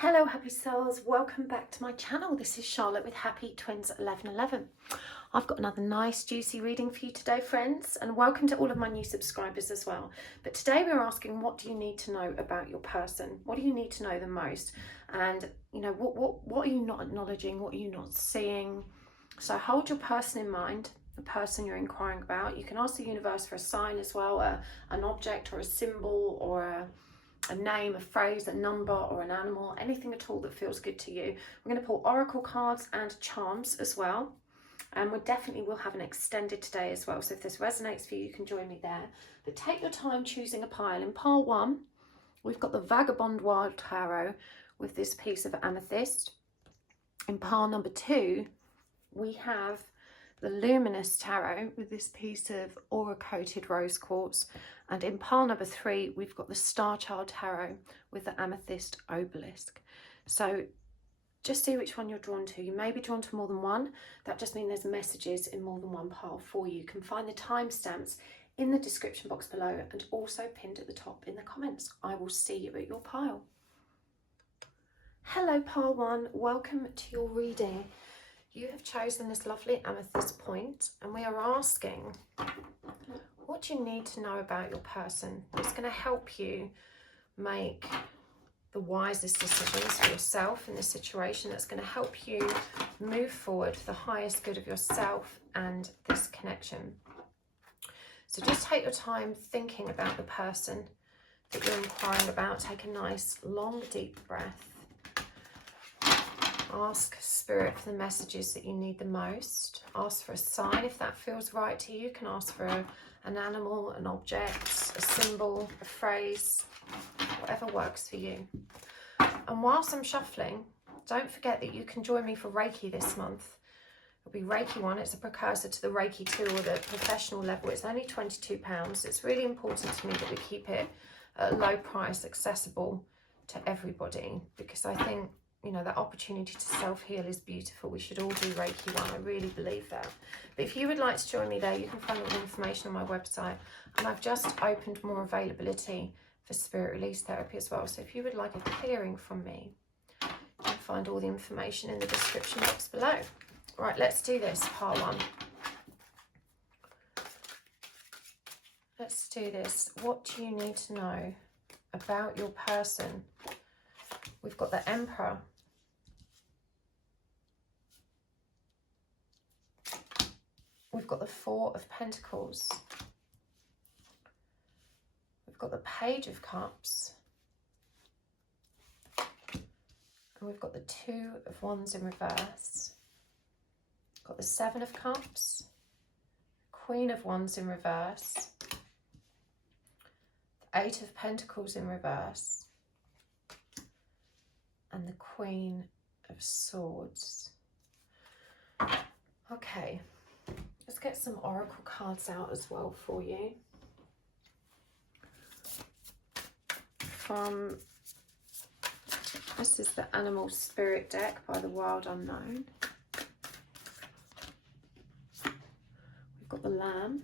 Hello happy souls, welcome back to my channel. This is Charlotte with Happy Twins 1111. I've got another nice juicy reading for you today, friends, and welcome to all of my new subscribers as well. But today we're asking, what do you need to know about your person? What do you need to know the most? And you know, what are you not acknowledging? What are you not seeing? So hold your person in mind, the person you're inquiring about. You can ask the universe for a sign as well, an object or a symbol or a name, a phrase, a number or an animal, anything at all that feels good to you. We're going to pull oracle cards and charms as well, and we definitely will have an extended today as well, so if this resonates for you, you can join me there. But take your time choosing a pile. In pile 1 we've got the Vagabond Wild Tarot with this piece of amethyst. In pile number 2 we have the Luminous Tarot with this piece of aura coated rose quartz, and in pile number 3 we've got the Starchild Tarot with the amethyst obelisk. So just see which one you're drawn to. You may be drawn to more than one. That just means there's messages in more than one pile for you. You can find the timestamps in the description box below and also pinned at the top in the comments. I will see you at your pile. Hello pile 1, welcome to your reading. You have chosen this lovely amethyst point, and we are asking, what do you need to know about your person that's going to help you make the wisest decisions for yourself in this situation, that's going to help you move forward for the highest good of yourself and this connection. So just take your time thinking about the person that you're inquiring about. Take a nice long deep breath. Ask Spirit for the messages that you need the most. Ask for a sign if that feels right to you. You can ask for an animal, an object, a symbol, a phrase, whatever works for you. And whilst I'm shuffling, don't forget that you can join me for Reiki this month. It'll be Reiki 1. It's a precursor to the Reiki 2 or the professional level. It's only £22. It's really important to me that we keep it at a low price, accessible to everybody, because I think, you know, that opportunity to self-heal is beautiful. We should all do Reiki 1. I really believe that. But if you would like to join me there, you can find all the information on my website. And I've just opened more availability for spirit release therapy as well. So if you would like a clearing from me, you can find all the information in the description box below. Right, let's do this, part 1. Let's do this. What do you need to know about your person? We've got the Emperor. We've got the 4 of Pentacles. We've got the Page of Cups. And we've got the 2 of Wands in reverse. We've got the 7 of Cups. Queen of Wands in reverse. The 8 of Pentacles in reverse. And the Queen of Swords. Okay. Let's get some oracle cards out as well for you. This is the Animal Spirit deck by the Wild Unknown. We've got the Lamb.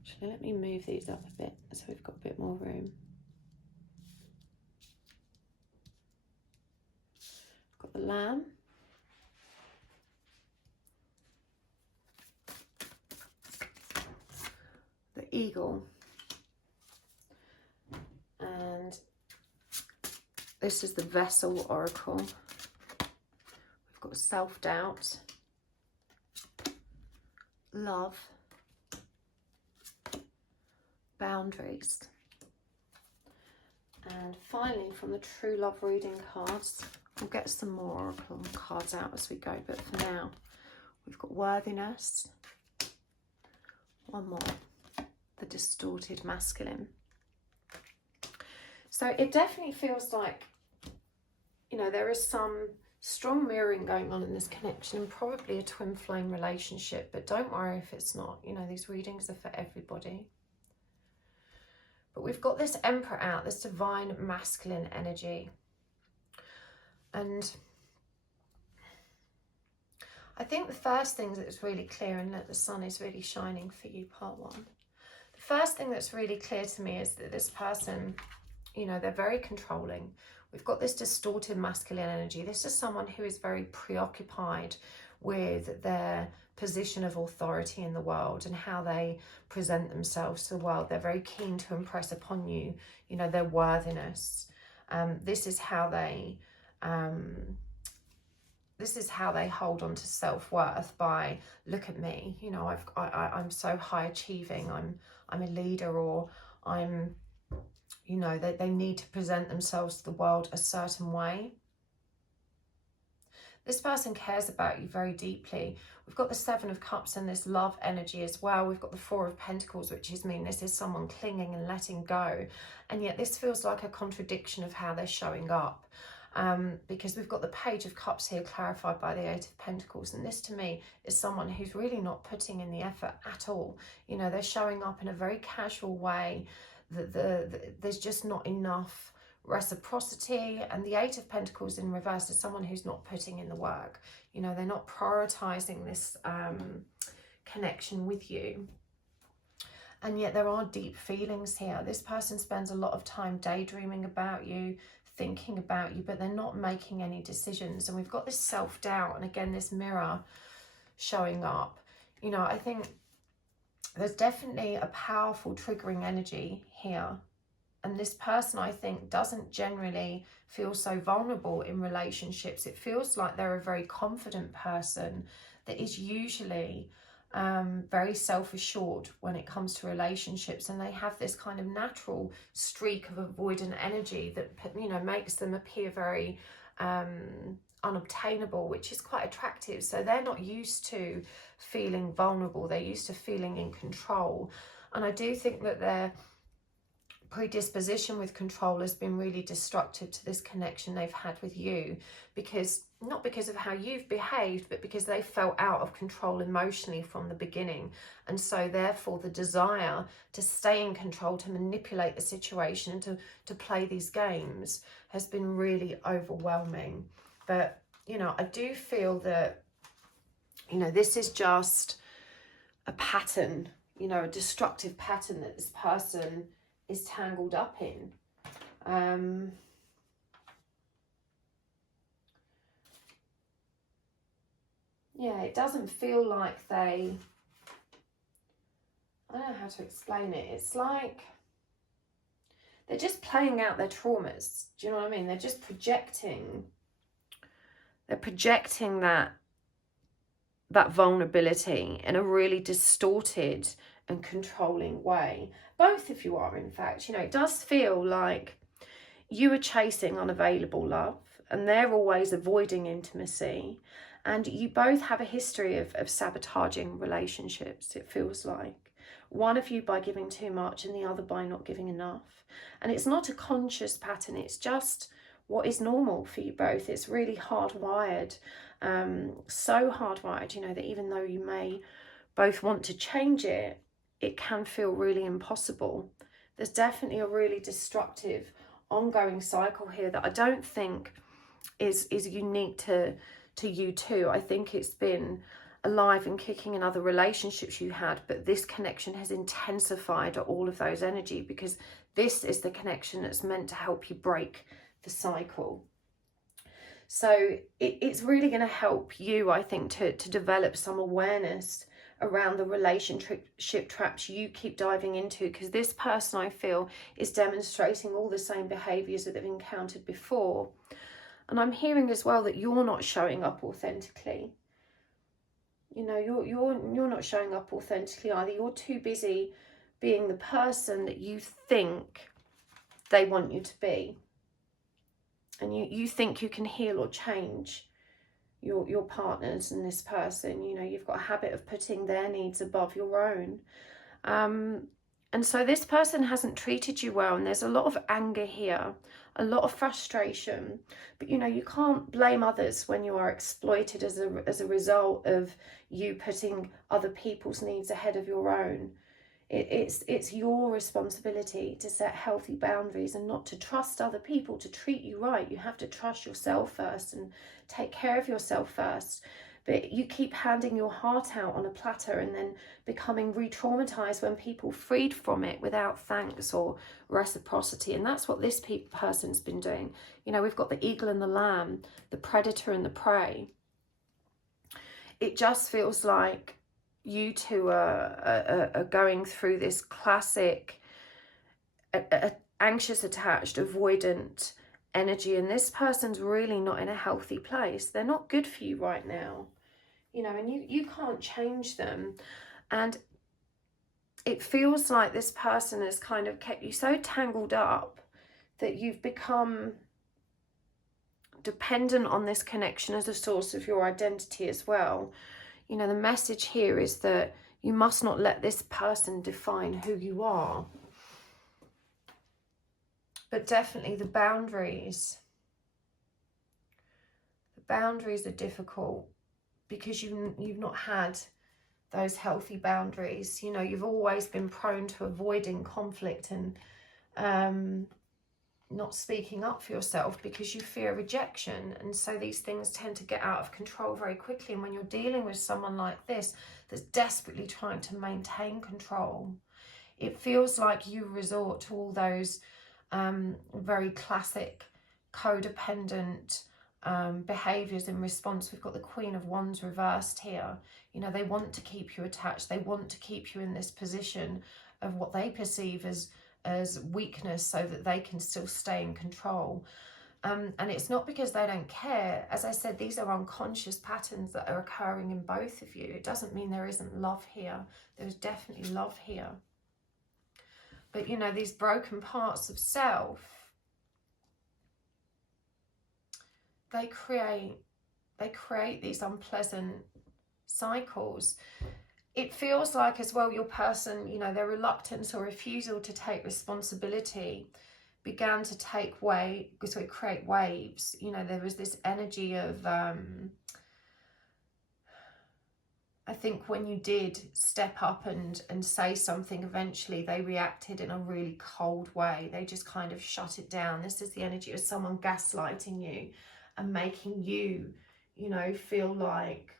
Actually, let me move these up a bit so we've got a bit more room. Got the Lamb. The Eagle, and this is the Vessel Oracle. We've got self-doubt, love, boundaries, and finally from the True Love reading cards, we'll get some more oracle cards out as we go, but for now we've got Worthiness, one more, the Distorted Masculine. So it definitely feels like, you know, there is some strong mirroring going on in this connection, and probably a twin flame relationship, but don't worry if it's not. You know, these readings are for everybody. But we've got this Emperor out, this divine masculine energy. And I think the first thing that's really clear, and that the sun is really shining for you, part 1. The First thing that's really clear to me is that this person, you know, they're very controlling. We've got this distorted masculine energy. This is someone who is very preoccupied with their position of authority in the world and how they present themselves to the world. They're very keen to impress upon you, you know, their worthiness. This is how they hold on to self-worth by, look at me, you know, I'm so high achieving, I'm a leader, or I'm, you know, they need to present themselves to the world a certain way. This person cares about you very deeply. We've got the Seven of Cups and this love energy as well. We've got the Four of Pentacles, which is mean this is someone clinging and letting go. And yet this feels like a contradiction of how they're showing up. Because we've got the Page of Cups here clarified by the Eight of Pentacles. And this to me is someone who's really not putting in the effort at all. You know, they're showing up in a very casual way. There's just not enough reciprocity. And the Eight of Pentacles in reverse is someone who's not putting in the work. You know, they're not prioritizing this connection with you. And yet there are deep feelings here. This person spends a lot of time daydreaming about you, thinking about you, but they're not making any decisions. And we've got this self-doubt, and again this mirror showing up. You know, I think there's definitely a powerful triggering energy here. And this person, I think, doesn't generally feel so vulnerable in relationships. It feels like they're a very confident person that is usually very self-assured when it comes to relationships. And they have this kind of natural streak of avoidant energy that, you know, makes them appear very unobtainable, which is quite attractive. So they're not used to feeling vulnerable. They're used to feeling in control. And I do think that their predisposition with control has been really destructive to this connection they've had with you, because not because of how you've behaved, but because they felt out of control emotionally from the beginning. And so therefore the desire to stay in control, to manipulate the situation, and to play these games has been really overwhelming. But, you know, I do feel that, you know, this is just a pattern, you know, a destructive pattern that this person is tangled up in. Yeah, it doesn't feel like they, I don't know how to explain it. It's like they're just playing out their traumas. Do you know what I mean? They're just projecting. They're projecting that vulnerability in a really distorted and controlling way. Both of you are, in fact. You know, it does feel like you are chasing unavailable love and they're always avoiding intimacy. And you both have a history of sabotaging relationships, it feels like. One of you by giving too much and the other by not giving enough. And it's not a conscious pattern, it's just what is normal for you both. It's really hardwired, so hardwired, you know, that even though you may both want to change it, it can feel really impossible. There's definitely a really destructive ongoing cycle here that I don't think is unique to you two. I think it's been alive and kicking in other relationships you had, but this connection has intensified all of those energy, because this is the connection that's meant to help you break the cycle. So it's really going to help you, I think, to develop some awareness around the relationship traps you keep diving into, because this person, I feel, is demonstrating all the same behaviours that they've encountered before. And I'm hearing as well that you're not showing up authentically. You know, you're not showing up authentically either. You're too busy being the person that you think they want you to be. And you think you can heal or change your partners and this person. You know, you've got a habit of putting their needs above your own. And so this person hasn't treated you well, and there's a lot of anger here, a lot of frustration. But, you know, you can't blame others when you are exploited as a result of you putting other people's needs ahead of your own. It's your responsibility to set healthy boundaries and not to trust other people to treat you right. You have to trust yourself first and take care of yourself first, But you keep handing your heart out on a platter and then becoming re-traumatized when people freed from it without thanks or reciprocity. And that's what this person's been doing. You know, we've got the eagle and the lamb, the predator and the prey. It just feels like you two are going through this classic anxious, attached, avoidant energy, and this person's really not in a healthy place. They're not good for you right now, you know, and you can't change them. And it feels like this person has kind of kept you so tangled up that you've become dependent on this connection as a source of your identity as well. You know, the message here is that you must not let this person define who you are. But definitely the boundaries are difficult because you've not had those healthy boundaries. You know, you've always been prone to avoiding conflict and not speaking up for yourself because you fear rejection. And so these things tend to get out of control very quickly. And when you're dealing with someone like this that's desperately trying to maintain control, it feels like you resort to all those very classic codependent behaviors in response. We've got the Queen of Wands reversed here. You know, they want to keep you attached. They want to keep you in this position of what they perceive as weakness so that they can still stay in control. And it's not because they don't care. As I said, these are unconscious patterns that are occurring in both of you. It doesn't mean there isn't love here. There's definitely love here. But, you know, these broken parts of self, they create these unpleasant cycles. It feels like as well your person, you know, their reluctance or refusal to take responsibility began to create waves. You know, there was this energy of I think when you did step up and say something, eventually they reacted in a really cold way. They just kind of shut it down. This is the energy of someone gaslighting you and making you, you know, feel like,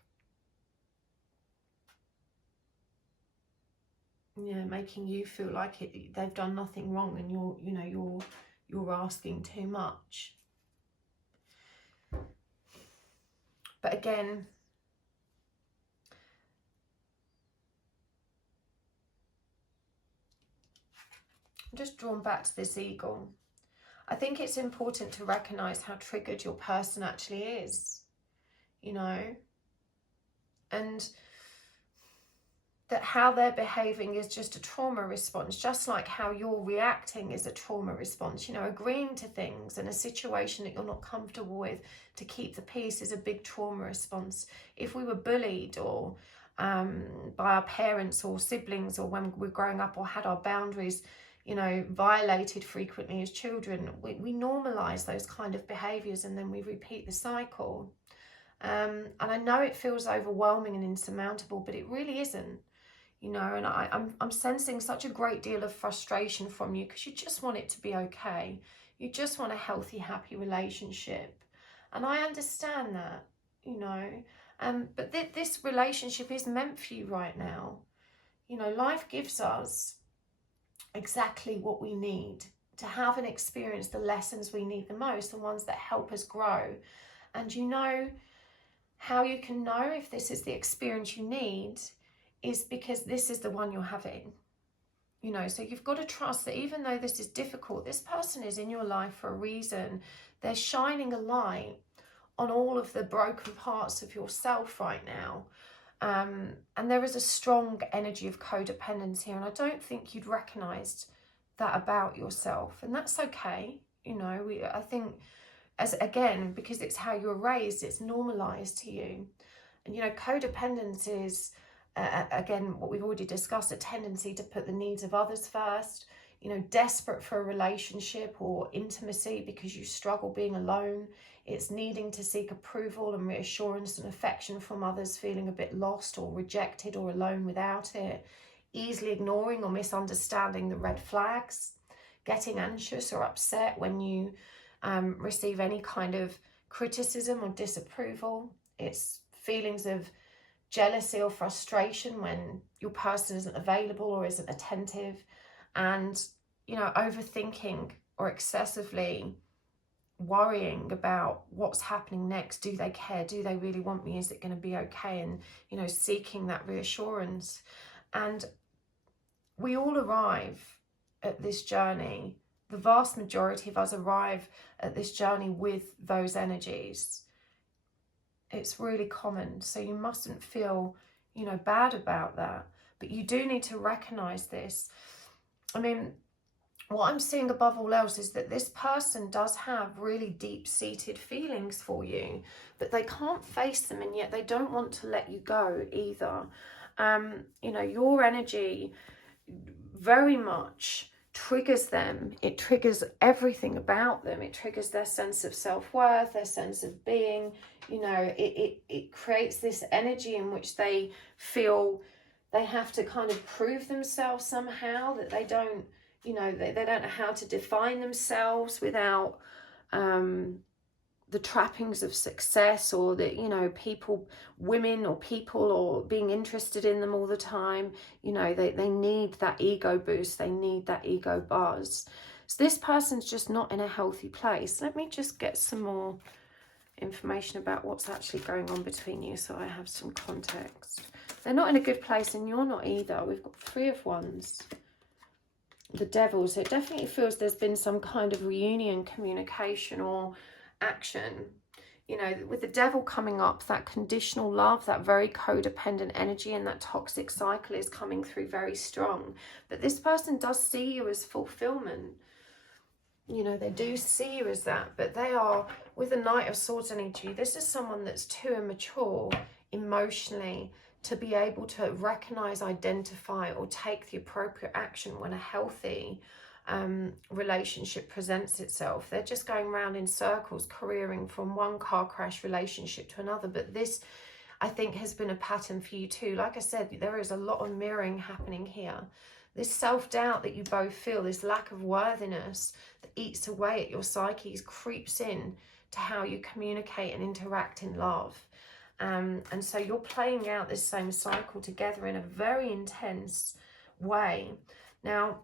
yeah, making you feel like they've done nothing wrong and you're asking too much. But again, I'm just drawn back to this eagle. I think it's important to recognize how triggered your person actually is, you know, and that how they're behaving is just a trauma response, just like how you're reacting is a trauma response. You know, agreeing to things in a situation that you're not comfortable with to keep the peace is a big trauma response. If we were bullied or by our parents or siblings, or when we're growing up, or had our boundaries, you know, violated frequently as children, we normalize those kind of behaviors and then we repeat the cycle. And I know it feels overwhelming and insurmountable, but it really isn't, you know, and I'm sensing such a great deal of frustration from you because you just want it to be okay. You just want a healthy, happy relationship. And I understand that, you know, but this relationship is meant for you right now. You know, life gives us exactly what we need to have and experience the lessons we need the most, the ones that help us grow. And you know how you can know if this is the experience you need is because this is the one you're having. You know, so you've got to trust that even though this is difficult, this person is in your life for a reason. They're shining a light on all of the broken parts of yourself right now. And there is a strong energy of codependence here, and I don't think you'd recognized that about yourself, and that's okay. You know, I think, as again, because it's how you were raised, it's normalized to you. And you know, codependence is again what we've already discussed, a tendency to put the needs of others first. You know, desperate for a relationship or intimacy because you struggle being alone. It's needing to seek approval and reassurance and affection from others, feeling a bit lost or rejected or alone without it. Easily ignoring or misunderstanding the red flags. Getting anxious or upset when you receive any kind of criticism or disapproval. It's feelings of jealousy or frustration when your person isn't available or isn't attentive, and, you know, overthinking or excessively worrying about what's happening next. Do they care? Do they really want me? Is it going to be okay? And, you know, seeking that reassurance. And we all arrive at this journey. The vast majority of us arrive at this journey with those energies. It's really common. So you mustn't feel, you know, bad about that. But you do need to recognize this. I mean, what I'm seeing above all else is that this person does have really deep-seated feelings for you, but they can't face them, and yet they don't want to let you go either. You know, your energy very much triggers them. It triggers everything about them. It triggers their sense of self-worth, their sense of being. You know, it creates this energy in which they feel they have to kind of prove themselves somehow, that they don't, you know, they don't know how to define themselves without the trappings of success, or that, you know, women or people or being interested in them all the time. You know, they need that ego boost. They need that ego buzz. So this person's just not in a healthy place. Let me just get some more information about what's actually going on between you, so I have some context. They're not in a good place, and you're not either. We've got 3 of Wands. The Devil. So it definitely feels there's been some kind of reunion, communication, or action. You know, with the Devil coming up, that conditional love, that very codependent energy, and that toxic cycle is coming through very strong. But this person does see you as fulfillment. You know, they do see you as that, but they are, with the Knight of Swords energy, this is someone that's too immature emotionally to be able to recognize, identify, or take the appropriate action when a healthy relationship presents itself. They're just going around in circles, careering from one car crash relationship to another. But this, I think, has been a pattern for you too. Like I said, there is a lot of mirroring happening here. This self-doubt that you both feel, this lack of worthiness that eats away at your psyches, creeps in to how you communicate and interact in love. And so you're playing out this same cycle together in a very intense way. Now,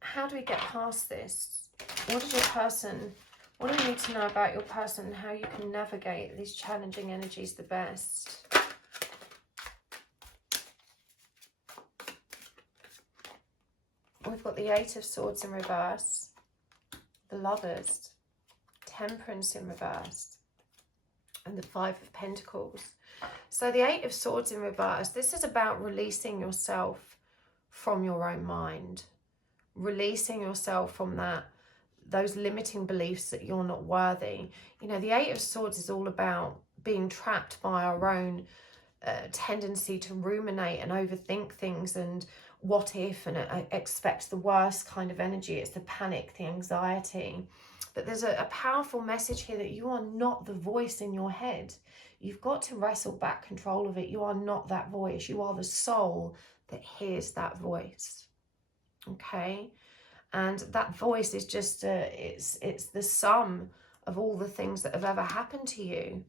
how do we get past this? What is your person? What do you need to know about your person and how you can navigate these challenging energies the best? We've got the 8 of Swords in reverse, the Lovers, Temperance in reverse, and the 5 of Pentacles. So the 8 of Swords in reverse, this is about releasing yourself from your own mind, releasing yourself from those limiting beliefs that you're not worthy. You know, the 8 of Swords is all about being trapped by our own tendency to ruminate and overthink things, and what if, and expect the worst kind of energy. It's the panic, the anxiety. But there's a powerful message here that you are not the voice in your head. You've got to wrestle back control of it. You are not that voice. You are the soul that hears that voice. Okay? And that voice is just, it's the sum of all the things that have ever happened to you.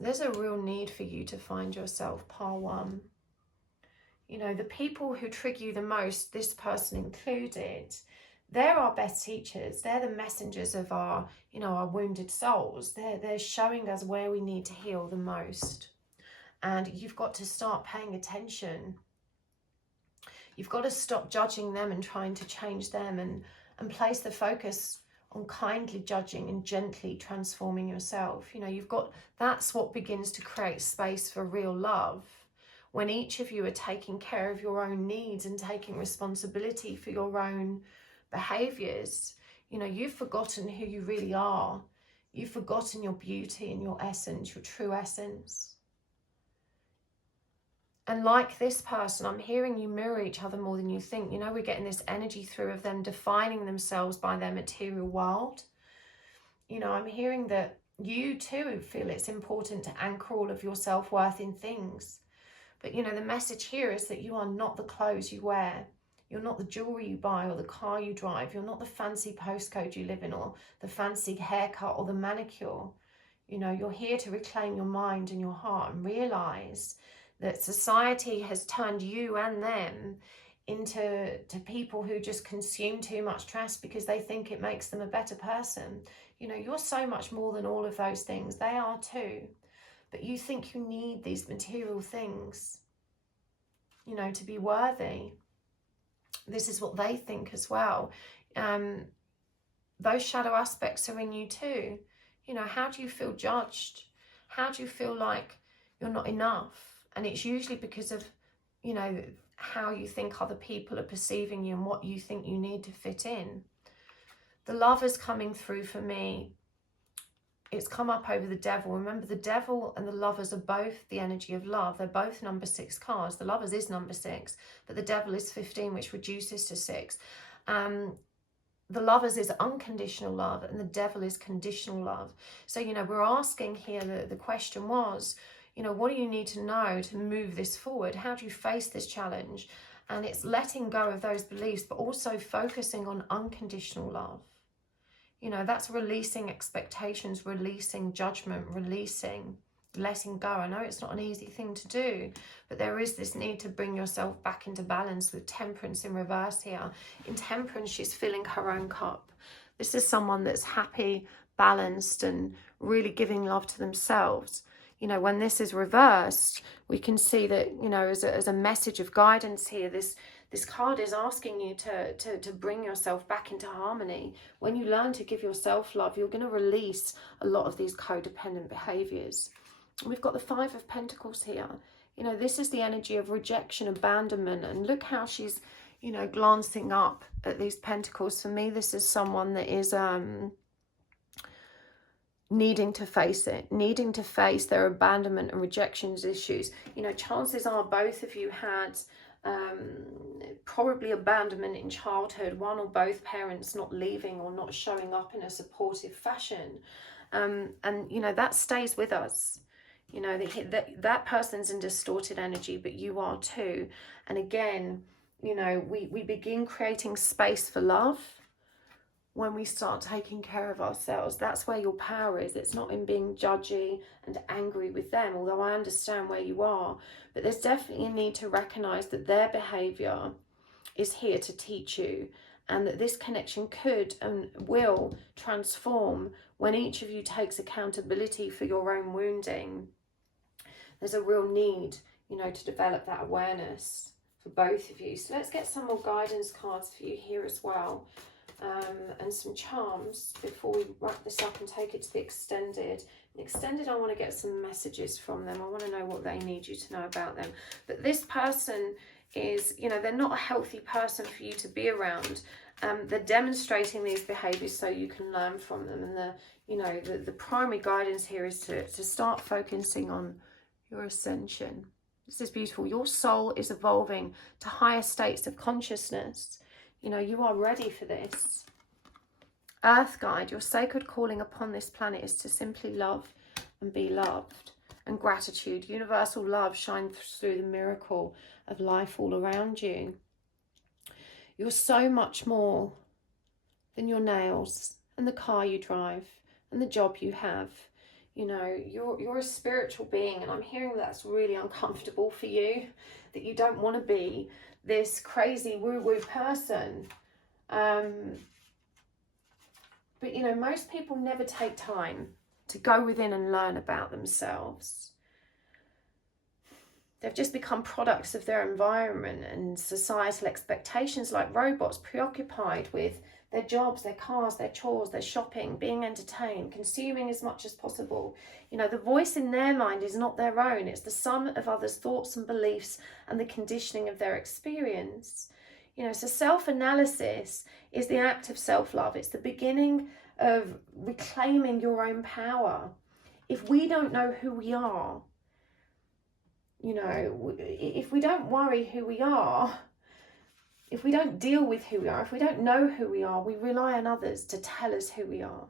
There's a real need for you to find yourself, Pile 1. You know, the people who trigger you the most, this person included, they're our best teachers. They're the messengers of our, you know, our wounded souls. They're showing us where we need to heal the most. And you've got to start paying attention. You've got to stop judging them and trying to change them, and place the focus on kindly judging and gently transforming yourself. You know, that's what begins to create space for real love. When each of you are taking care of your own needs and taking responsibility for your own behaviors, you know, you've forgotten who you really are. You've forgotten your beauty and your essence, your true essence. And like this person, I'm hearing you mirror each other more than you think. You know, we're getting this energy through of them defining themselves by their material world. You know, I'm hearing that you too feel it's important to anchor all of your self-worth in things. But, you know, the message here is that you are not the clothes you wear. You're not the jewelry you buy or the car you drive. You're not the fancy postcode you live in or the fancy haircut or the manicure. You know, you're here to reclaim your mind and your heart and realize that society has turned you and them into people who just consume too much stress because they think it makes them a better person. You know, you're so much more than all of those things. They are too. But you think you need these material things, you know, to be worthy. This is what they think as well. Those shadow aspects are in you too. You know, how do you feel judged? How do you feel like you're not enough? And it's usually because of, you know, how you think other people are perceiving you and what you think you need to fit in. The Lover's coming through for me. It's come up over the Devil. Remember, the Devil and the Lovers are both the energy of love. They're both number 6 cards. The Lovers is number 6, but the Devil is 15, which reduces to 6. The Lovers is unconditional love and the Devil is conditional love. So, you know, we're asking here, the question was, you know, what do you need to know to move this forward? How do you face this challenge? And it's letting go of those beliefs, but also focusing on unconditional love. You know, that's releasing expectations, releasing judgment, releasing, letting go. I know it's not an easy thing to do, but there is this need to bring yourself back into balance with Temperance in reverse here. In Temperance, she's filling her own cup. This is someone that's happy, balanced, and really giving love to themselves. You know, when this is reversed, we can see that, you know, as a message of guidance here, this card is asking you to bring yourself back into harmony. When you learn to give yourself love, you're going to release a lot of these codependent behaviors. We've got the 5 of Pentacles here. You know, this is the energy of rejection, abandonment, and look how she's, you know, glancing up at these pentacles. For me, this is someone that is needing to face it, needing to face their abandonment and rejections issues. You know, chances are both of you had probably abandonment in childhood, one or both parents not leaving or not showing up in a supportive fashion. And, you know, that stays with us. You know, that person's in distorted energy, but you are too. And again, you know, we begin creating space for love when we start taking care of ourselves. That's where your power is. It's not in being judgy and angry with them, although I understand where you are. But there's definitely a need to recognize that their behavior is here to teach you, and that this connection could and will transform when each of you takes accountability for your own wounding. There's a real need, you know, to develop that awareness for both of you. So let's get some more guidance cards for you here as well. And some charms before we wrap this up and take it to the extended. In extended, I want to get some messages from them. I want to know what they need you to know about them. But this person is, you know, they're not a healthy person for you to be around. They're demonstrating these behaviors so you can learn from them. And the primary guidance here is to start focusing on your ascension. This is beautiful. Your soul is evolving to higher states of consciousness. You know, you are ready for this. Earth Guide, your sacred calling upon this planet is to simply love and be loved. And gratitude, universal love shines through the miracle of life all around you. You're so much more than your nails and the car you drive and the job you have. You know, you're a spiritual being, and I'm hearing that's really uncomfortable for you, that you don't want to be this crazy woo-woo person. But, you know, most people never take time to go within and learn about themselves. They've just become products of their environment and societal expectations, like robots, preoccupied with their jobs, their cars, their chores, their shopping, being entertained, consuming as much as possible. You know, the voice in their mind is not their own. It's the sum of others' thoughts and beliefs and the conditioning of their experience. You know, so self-analysis is the act of self-love. It's the beginning of reclaiming your own power. If we don't know who we are, you know, if we don't worry who we are, if we don't deal with who we are, if we don't know who we are, we rely on others to tell us who we are.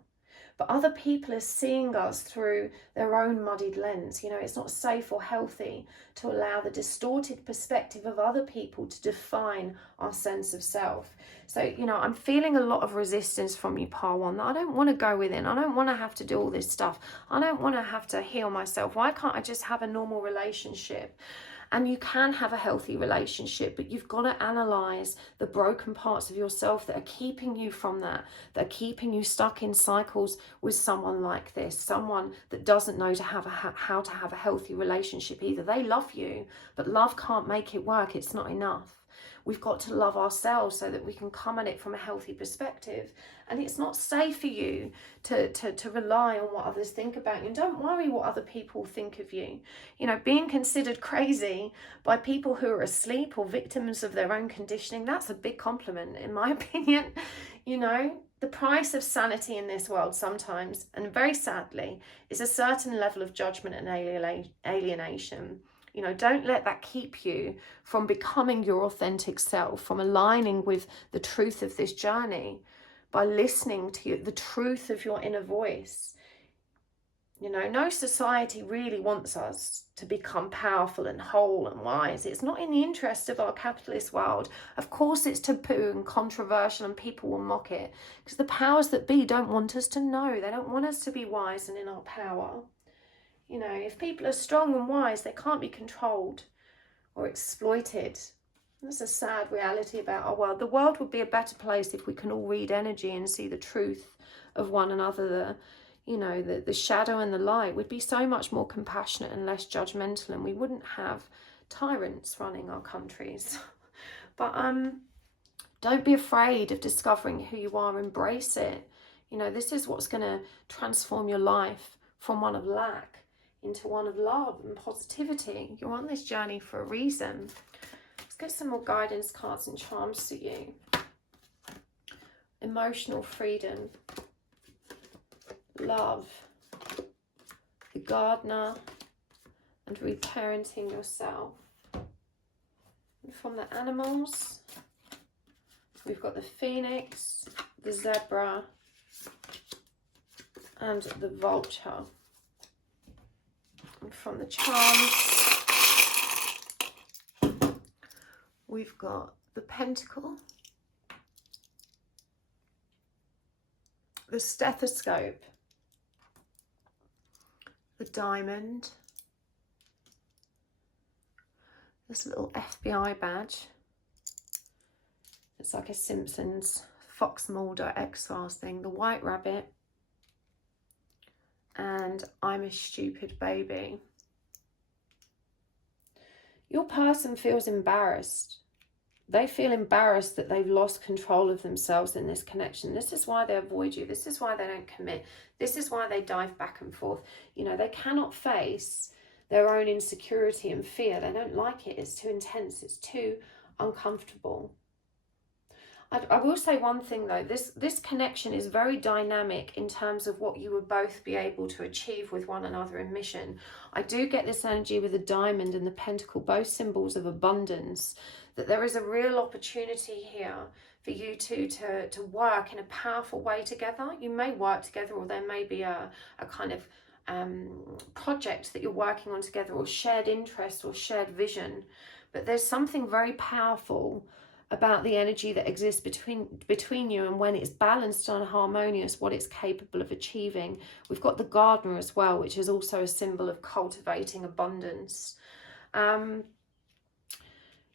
but other people are seeing us through their own muddied lens. You know, it's not safe or healthy to allow the distorted perspective of other people to define our sense of self. So, you know, I'm feeling a lot of resistance from you, Par One, that I don't want to go within. I don't want to have to do all this stuff. I don't want to have to heal myself. Why can't I just have a normal relationship? And you can have a healthy relationship, but you've got to analyze the broken parts of yourself that are keeping you from that are keeping you stuck in cycles with someone like this, someone that doesn't know how to have a healthy relationship either. They love you, but love can't make it work. It's not enough. We've got to love ourselves so that we can come at it from a healthy perspective. And it's not safe for you to rely on what others think about you. And don't worry what other people think of you. You know, being considered crazy by people who are asleep or victims of their own conditioning, that's a big compliment, in my opinion. You know, the price of sanity in this world sometimes, and very sadly, is a certain level of judgment and alienation. You know, don't let that keep you from becoming your authentic self, from aligning with the truth of this journey by listening to the truth of your inner voice. You know, no society really wants us to become powerful and whole and wise. It's not in the interest of our capitalist world. Of course, it's taboo and controversial and people will mock it because the powers that be don't want us to know. They don't want us to be wise and in our power. You know, if people are strong and wise, they can't be controlled or exploited. That's a sad reality about our world. The world would be a better place if we can all read energy and see the truth of one another. The shadow and the light would be so much more compassionate and less judgmental, and we wouldn't have tyrants running our countries. But don't be afraid of discovering who you are. Embrace it. You know, this is what's going to transform your life from one of lack into one of love and positivity. You're on this journey for a reason. Let's get some more guidance cards and charms to you. Emotional freedom, love, the gardener, and reparenting yourself. And from the animals, we've got the phoenix, the zebra, and the vulture. And from the charms, we've got the pentacle, the stethoscope, the diamond, this little FBI badge. It's like a Simpsons Fox Mulder X-Files thing, the white rabbit, and I'm a stupid baby. Your person feels embarrassed. They feel embarrassed that they've lost control of themselves in this connection. This is why they avoid you. This is why they don't commit. This is why they dive back and forth. You know, they cannot face their own insecurity and fear. They don't like it. It's too intense. It's too uncomfortable. I will say one thing though, this connection is very dynamic in terms of what you would both be able to achieve with one another in mission. I do get this energy with the diamond and the pentacle, both symbols of abundance, that there is a real opportunity here for you two to work in a powerful way together. You may work together, or there may be a kind of project that you're working on together, or shared interest or shared vision. But there's something very powerful about the energy that exists between you, and when it's balanced and harmonious, what it's capable of achieving. We've got the gardener as well, which is also a symbol of cultivating abundance. You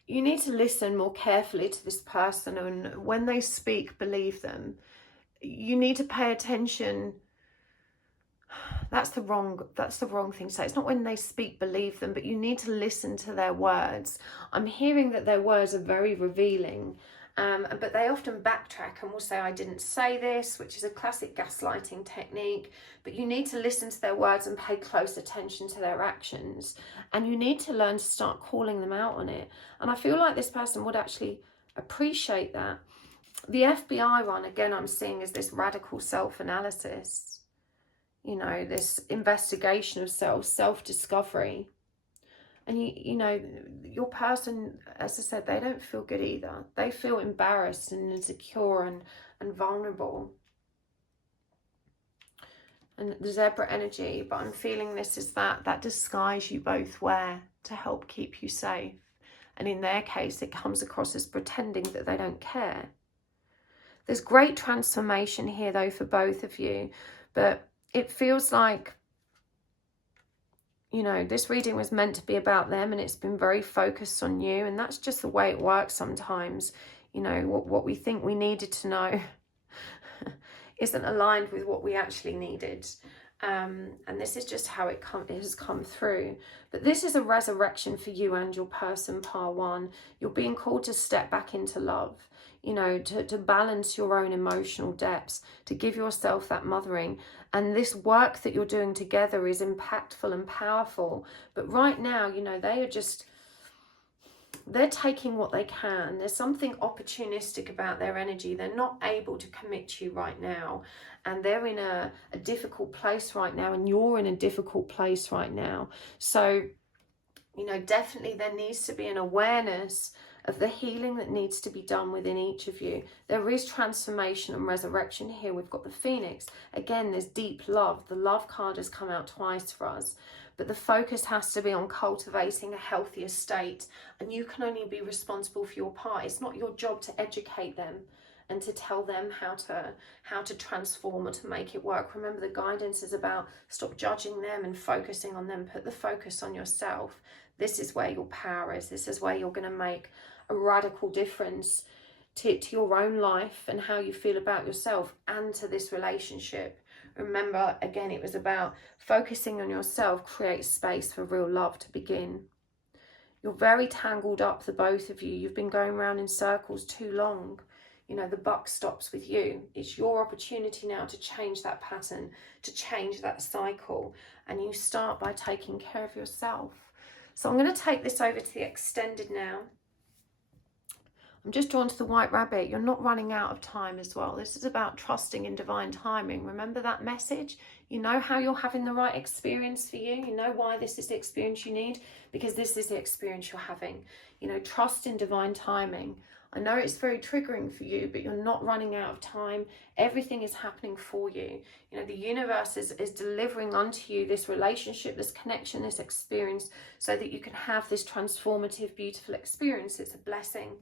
need to listen more carefully to this person, and when they speak, believe them. You need to pay attention. That's the wrong thing to say. It's not when they speak, believe them, but you need to listen to their words. I'm hearing that their words are very revealing, but they often backtrack and will say, I didn't say this, which is a classic gaslighting technique. But you need to listen to their words and pay close attention to their actions. And you need to learn to start calling them out on it. And I feel like this person would actually appreciate that. The FBI one, again, I'm seeing is this radical self-analysis. You know, this investigation of self-discovery. And you know, your person, as I said, they don't feel good either. They feel embarrassed and insecure and vulnerable. and the zebra energy, but I'm feeling this is that disguise you both wear to help keep you safe. And in their case, it comes across as pretending that they don't care. There's great transformation here, though, for both of you. But it feels like, you know, this reading was meant to be about them, and it's been very focused on you. And that's just the way it works sometimes. You know, what we think we needed to know isn't aligned with what we actually needed. And this is just how it has come through. But this is a resurrection for you and your person, Par 1. You're being called to step back into love, you know, to balance your own emotional depths, to give yourself that mothering. And this work that you're doing together is impactful and powerful. But right now, you know, they're taking what they can. There's something opportunistic about their energy. They're not able to commit to you right now. And they're in a difficult place right now. And you're in a difficult place right now. So, you know, definitely there needs to be an awareness of the healing that needs to be done within each of you. There is transformation and resurrection here. We've got the Phoenix. Again, there's deep love. The love card has come out twice for us. But the focus has to be on cultivating a healthier state. And you can only be responsible for your part. It's not your job to educate them and to tell them how to transform or to make it work. Remember, the guidance is about stop judging them and focusing on them. Put the focus on yourself. This is where your power is. This is where you're going to make a radical difference to your own life and how you feel about yourself and to this relationship. Remember, again, it was about focusing on yourself, create space for real love to begin. You're very tangled up, the both of you. You've been going around in circles too long. You know, the buck stops with you. It's your opportunity now to change that pattern, to change that cycle. And you start by taking care of yourself. So I'm going to take this over to the extended now. I'm just drawn to the White Rabbit. You're not running out of time as well. This is about trusting in divine timing. Remember that message? You know how you're having the right experience for you. You know why this is the experience you need, because this is the experience you're having. You know, trust in divine timing. I know it's very triggering for you, but you're not running out of time. Everything is happening for you. You know, the universe is delivering unto you this relationship, this connection, this experience, so that you can have this transformative, beautiful experience. It's a blessing.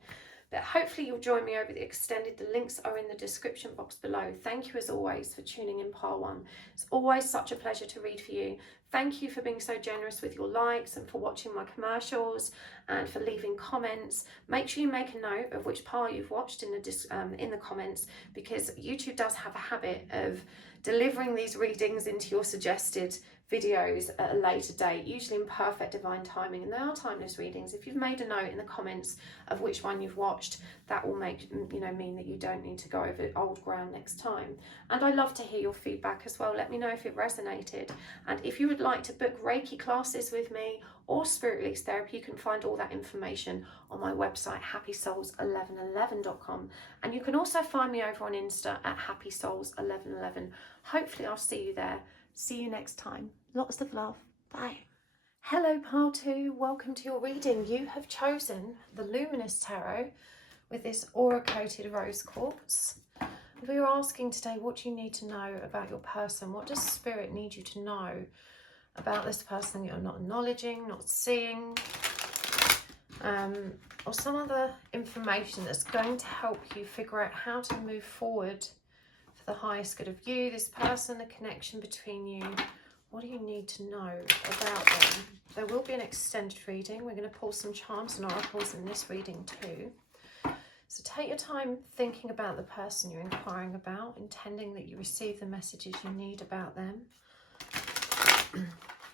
But hopefully you'll join me over the extended. The links are in the description box below. Thank you as always for tuning in, Par 1. It's always such a pleasure to read for you. Thank you for being so generous with your likes and for watching my commercials and for leaving comments. Make sure you make a note of which par you've watched in the comments, because YouTube does have a habit of delivering these readings into your suggested videos at a later date, usually in perfect divine timing, and they are timeless readings. If you've made a note in the comments of which one you've watched, that will make, you know, mean that you don't need to go over old ground next time. And I love to hear your feedback as well. Let me know if it resonated, and if you would like to book Reiki classes with me or spirit release therapy, you can find all that information on my website, happysouls1111.com, and you can also find me over on Insta at happysouls1111. Hopefully I'll see you there. See you next time. Lots of love. Bye. Hello, Par 2. Welcome to your reading. You have chosen the Luminous Tarot with this aura-coated rose quartz. We are asking today, what do you need to know about your person? What does Spirit need you to know about this person that you're not acknowledging, not seeing, or some other information that's going to help you figure out how to move forward the highest good of you, this person, the connection between you. What do you need to know about them? There will be an extended reading. We're going to pull some charms and oracles in this reading too. So take your time thinking about the person you're inquiring about, intending that you receive the messages you need about them.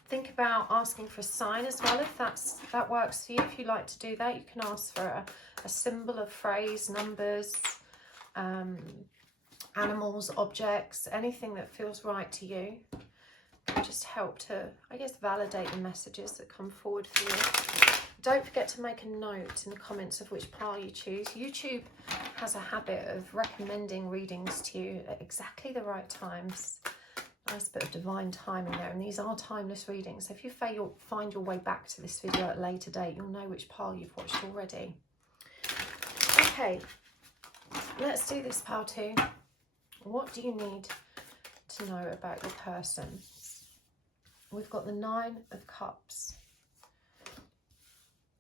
Think about asking for a sign as well, if that works for you. If you like to do that, you can ask for a symbol, a phrase, numbers, animals, objects, anything that feels right to you. Can just help to, I guess, validate the messages that come forward for you. Don't forget to make a note in the comments of which par you choose. YouTube has a habit of recommending readings to you at exactly the right times. Nice bit of divine timing there, and these are timeless readings. So if you find your way back to this video at a later date, you'll know which par you've watched already. Okay, let's do this, Par 2. What do you need to know about your person. We've got the Nine of Cups,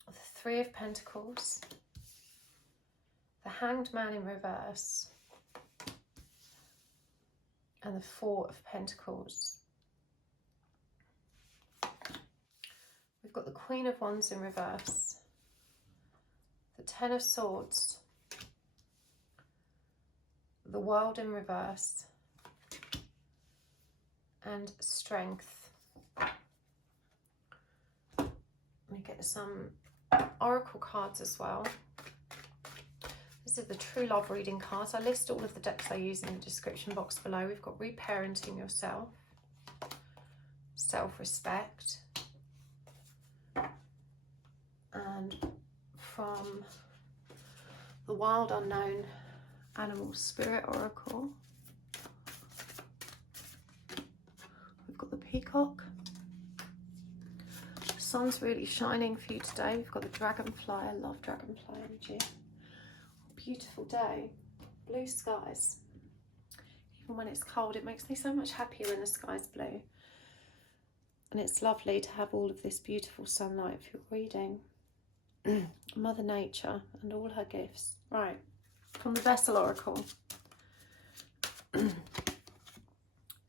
the Three of Pentacles, the Hanged Man in reverse, and the Four of Pentacles. We've got the Queen of Wands in reverse, the Ten of Swords, the World in reverse, and Strength. Let me get some oracle cards as well. These are the True Love reading cards. I list all of the decks I use in the description box below. We've got Reparenting Yourself, Self-Respect, and from the Wild Unknown Animal Spirit Oracle, we've got the Peacock. The sun's really shining for you today. We've got the Dragonfly. I love Dragonfly energy. Beautiful day, blue skies. Even when it's cold, it makes me so much happier when the sky's blue. And it's lovely to have all of this beautiful sunlight for your reading. Mother Nature and all her gifts. Right, from the Vessel Oracle.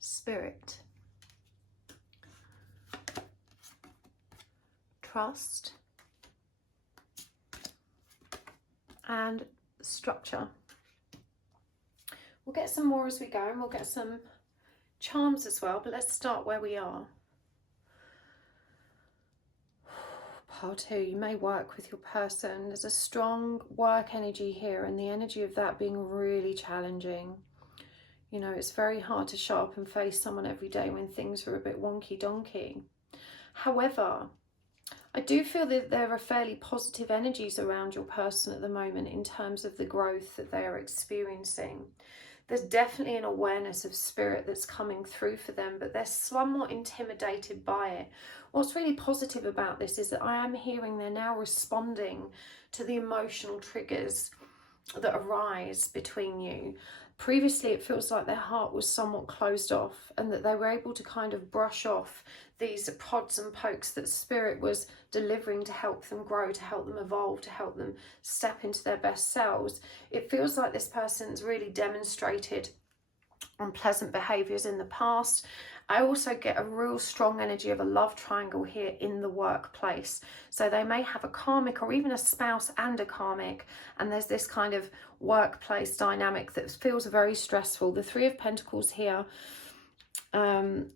Spirit. Trust. And structure. We'll get some more as we go, and we'll get some charms as well, but let's start where we are. Pile 2, you may work with your person. There's a strong work energy here, and the energy of that being really challenging. You know, it's very hard to show up and face someone every day when things are a bit wonky donkey. However, I do feel that there are fairly positive energies around your person at the moment in terms of the growth that they are experiencing. There's definitely an awareness of spirit that's coming through for them, but they're somewhat intimidated by it. What's really positive about this is that I am hearing they're now responding to the emotional triggers that arise between you. Previously, it feels like their heart was somewhat closed off, and that they were able to kind of brush off these prods and pokes that spirit was delivering to help them grow, to help them evolve, to help them step into their best selves. It feels like this person's really demonstrated unpleasant behaviours in the past. I also get a real strong energy of a love triangle here in the workplace. So they may have a karmic or even a spouse and a karmic, and there's this kind of workplace dynamic that feels very stressful. The Three of Pentacles here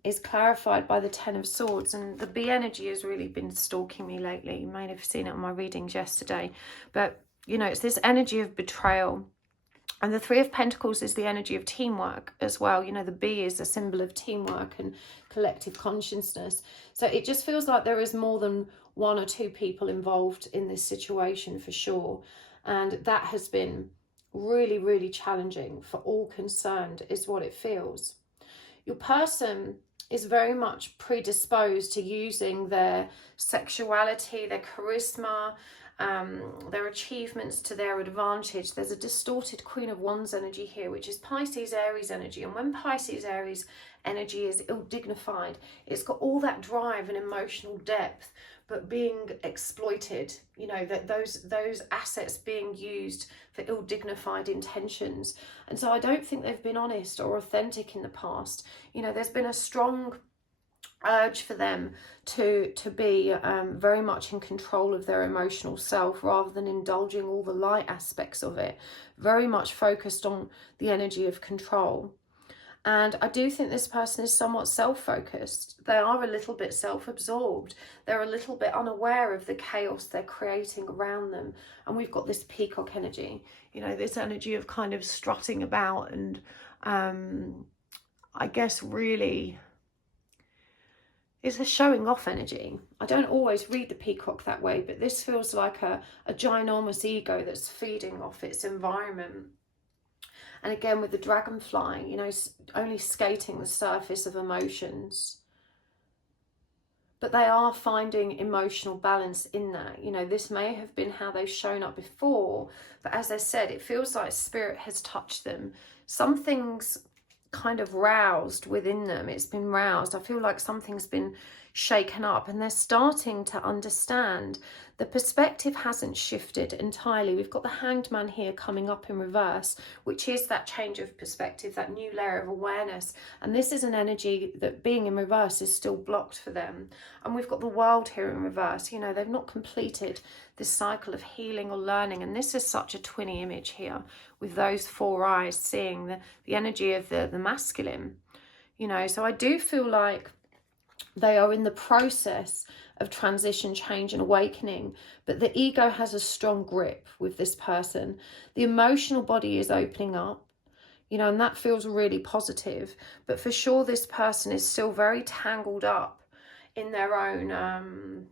is clarified by the Ten of Swords, and the bee energy has really been stalking me lately. You may have seen it on my readings yesterday, but you know, it's this energy of betrayal. And the Three of Pentacles is the energy of teamwork as well. You know, the bee is a symbol of teamwork and collective consciousness. So it just feels like there is more than one or two people involved in this situation for sure. And that has been really, really challenging for all concerned, is what it feels. Your person is very much predisposed to using their sexuality, their charisma, their achievements to their advantage. There's a distorted Queen of Wands energy here, which is Pisces Aries energy. And when Pisces Aries energy is ill-dignified, it's got all that drive and emotional depth, but being exploited, you know, that those assets being used for ill-dignified intentions. And so I don't think they've been honest or authentic in the past. You know, there's been a strong urge for them to be very much in control of their emotional self, rather than indulging all the light aspects of it. Very much focused on the energy of control. And I do think this person is somewhat self-focused. They are a little bit self-absorbed. They're a little bit unaware of the chaos they're creating around them. And we've got this peacock energy, you know, this energy of kind of strutting about and I guess really it's a showing off energy. I don't always read the peacock that way, but this feels like a ginormous ego that's feeding off its environment. And again, with the dragonfly, you know, only skating the surface of emotions. But they are finding emotional balance in that. You know, this may have been how they've shown up before, but as I said, it feels like spirit has touched them. Some things kind of roused within them. It's been roused. I feel like something's been shaken up, and they're starting to understand. The perspective hasn't shifted entirely. We've got the Hanged Man here coming up in reverse, which is that change of perspective, that new layer of awareness. And this is an energy that, being in reverse, is still blocked for them. And we've got the World here in reverse. You know, they've not completed this cycle of healing or learning. And this is such a twinny image here, with those 4 eyes seeing the energy of the masculine. You know, so I do feel like they are in the process of transition, change and awakening, but the ego has a strong grip with this person. The emotional body is opening up, you know, and that feels really positive. But for sure, this person is still very tangled up in their own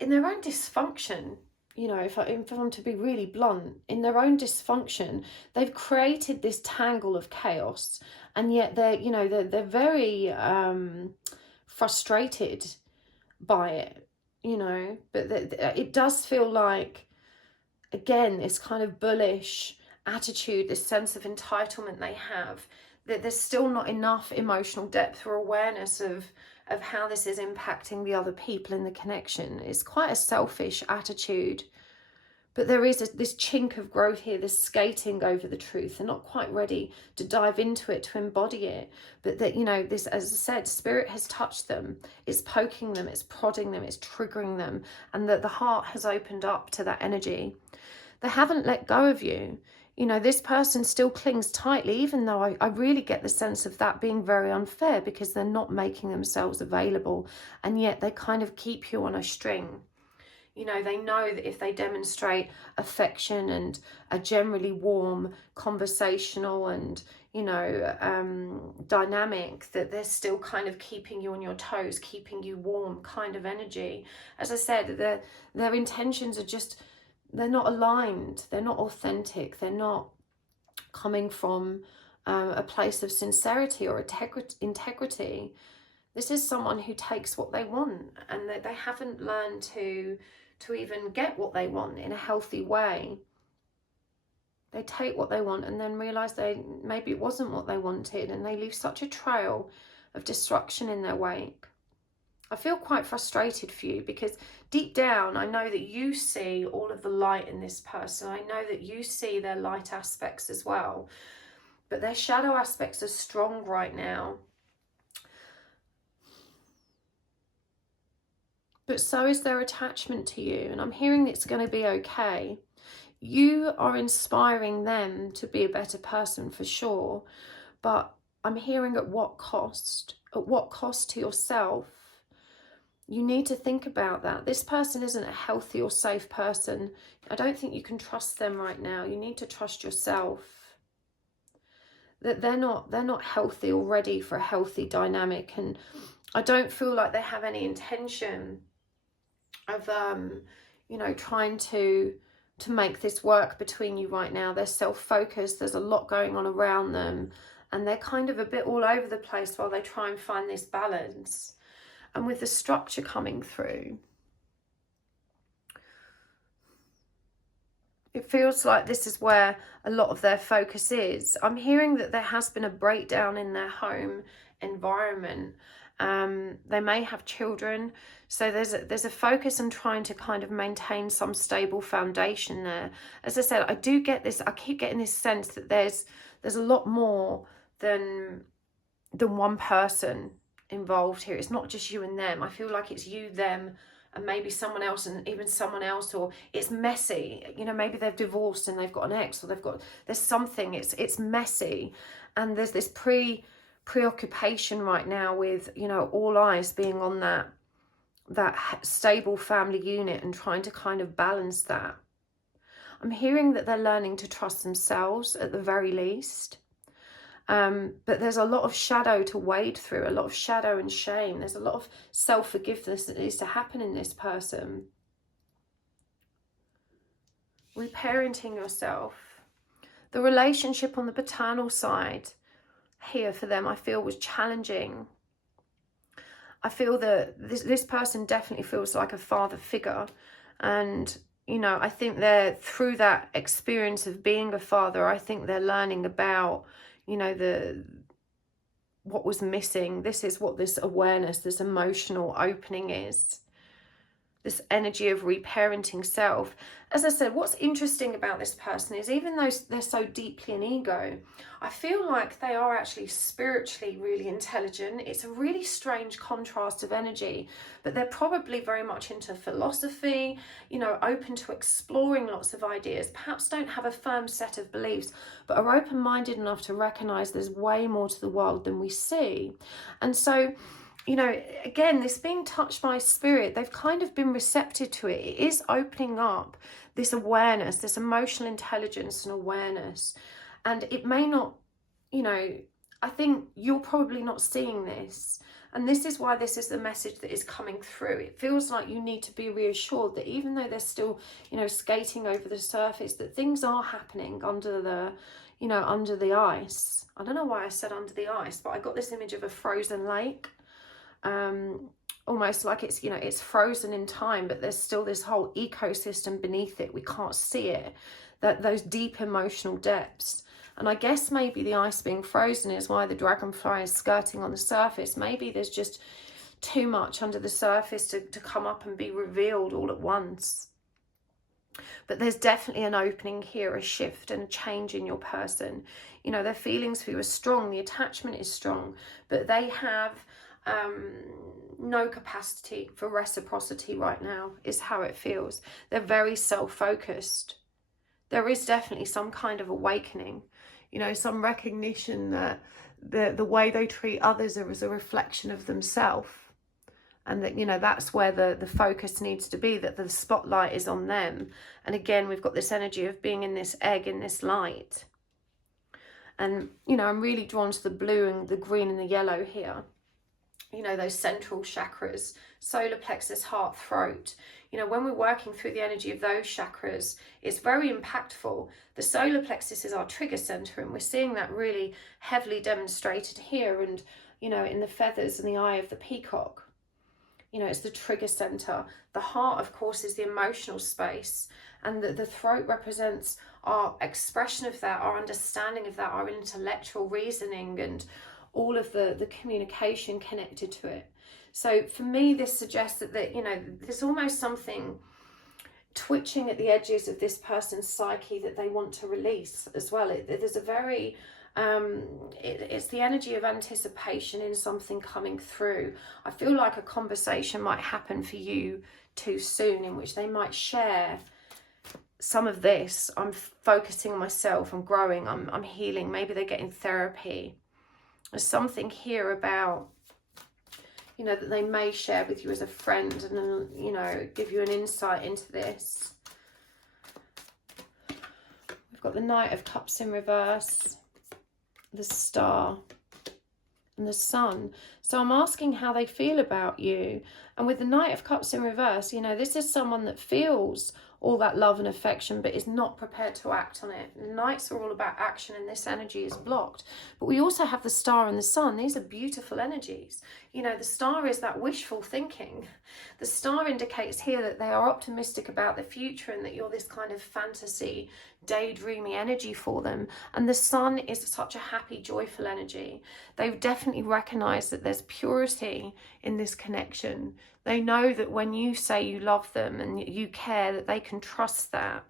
dysfunction. You know, if I'm to be really blunt, in their own dysfunction, they've created this tangle of chaos, and yet they're very frustrated by it, you know. But it does feel like, again, this kind of bullish attitude, this sense of entitlement they have, that there's still not enough emotional depth or awareness of how this is impacting the other people in the connection. It's quite a selfish attitude. But there is this chink of growth here, this skating over the truth. They're not quite ready to dive into it, to embody it. But that, you know, this, as I said, spirit has touched them. It's poking them, it's prodding them, it's triggering them. And that the heart has opened up to that energy. They haven't let go of you. You know, this person still clings tightly, even though I really get the sense of that being very unfair, because they're not making themselves available, and yet they kind of keep you on a string. You know, they know that if they demonstrate affection and a generally warm, conversational and, you know, dynamic, that they're still kind of keeping you on your toes, keeping you warm kind of energy. As I said, their intentions are just, they're not aligned, they're not authentic, they're not coming from a place of sincerity or integrity. This is someone who takes what they want, and that they haven't learned to even get what they want in a healthy way. They take what they want and then realise maybe it wasn't what they wanted, and they leave such a trail of destruction in their wake. I feel quite frustrated for you, because deep down I know that you see all of the light in this person. I know that you see their light aspects as well, but their shadow aspects are strong right now. But so is their attachment to you, and I'm hearing it's going to be okay. You are inspiring them to be a better person for sure, but I'm hearing at what cost? At what cost to yourself? You need to think about that. This person isn't a healthy or safe person. I don't think you can trust them right now. You need to trust yourself. That they're not healthy or ready for a healthy dynamic, and I don't feel like they have any intention of you know, trying to make this work between you right now. They're self-focused. There's a lot going on around them, and they're kind of a bit all over the place while they try and find this balance. And with the structure coming through, it feels like this is where a lot of their focus is. I'm hearing that there has been a breakdown in their home environment. They may have children, so there's a focus on trying to kind of maintain some stable foundation there. As I said, I do get this, I keep getting this sense that there's a lot more than one person involved here. It's not just you and them. I feel like it's you, them, and maybe someone else, and even someone else, or it's messy. You know, maybe they've divorced and they've got an ex, or there's something, it's messy, and there's this preoccupation right now with, you know, all eyes being on that stable family unit and trying to kind of balance that. I'm hearing that they're learning to trust themselves at the very least. But there's a lot of shadow to wade through, a lot of shadow and shame. There's a lot of self-forgiveness that needs to happen in this person. Reparenting yourself. The relationship on the paternal side here for them, I feel, was challenging. I feel that this person definitely feels like a father figure, and, you know, I think they're, through that experience of being a father, I think they're learning about, you know, what was missing. This is what this awareness, this emotional opening is. This energy of reparenting self. As I said, what's interesting about this person is, even though they're so deeply an ego, I feel like they are actually spiritually really intelligent. It's a really strange contrast of energy, but they're probably very much into philosophy, you know, open to exploring lots of ideas, perhaps don't have a firm set of beliefs, but are open-minded enough to recognize there's way more to the world than we see. And so, you know, again, this being touched by spirit, they've kind of been receptive to it. It is opening up this awareness, this emotional intelligence and awareness. And it may not, you know, I think you're probably not seeing this. And this is why this is the message that is coming through. It feels like you need to be reassured that even though they're still, you know, skating over the surface, that things are happening under the, you know, under the ice. I don't know why I said under the ice, but I got this image of a frozen lake. Almost like it's, you know, it's frozen in time, but there's still this whole ecosystem beneath it. We can't see it, that those deep emotional depths. And I guess maybe the ice being frozen is why the dragonfly is skirting on the surface. Maybe there's just too much under the surface to come up and be revealed all at once. But there's definitely an opening here, a shift and a change in your person. You know, their feelings for you are strong, the attachment is strong, but they have no capacity for reciprocity right now, is how it feels. They're very self-focused. There is definitely some kind of awakening, you know, some recognition that the way they treat others is a reflection of themselves, and that, you know, that's where the focus needs to be, that the spotlight is on them. And again, we've got this energy of being in this egg, in this light. And, you know, I'm really drawn to the blue and the green and the yellow here. You know, those central chakras, solar plexus, heart, throat. You know, when we're working through the energy of those chakras, it's very impactful. The solar plexus is our trigger center, and we're seeing that really heavily demonstrated here, and, you know, in the feathers and the eye of the peacock. You know, it's the trigger center. The heart, of course, is the emotional space, and the throat represents our expression of that, our understanding of that, our intellectual reasoning, and all of the communication connected to it. So for me, this suggests that, you know, there's almost something twitching at the edges of this person's psyche that they want to release as well. There's a very, it's the energy of anticipation in something coming through. I feel like a conversation might happen for you too soon, in which they might share some of this. I'm focusing on myself, I'm growing, I'm healing. Maybe they're getting therapy. There's something here about, you know, that they may share with you as a friend, and, you know, give you an insight into this. We've got the Knight of Cups in reverse, the Star, and the Sun. So I'm asking how they feel about you. And with the Knight of Cups in reverse, you know, this is someone that feels all that love and affection, but is not prepared to act on it. The Knights are all about action, and this energy is blocked. But we also have the Star and the Sun. These are beautiful energies. You know, the Star is that wishful thinking. The Star indicates here that they are optimistic about the future, and that you're this kind of fantasy, daydreamy energy for them. And the Sun is such a happy, joyful energy. They've definitely recognized that there's purity in this connection. They know that when you say you love them and you care, that they can trust that.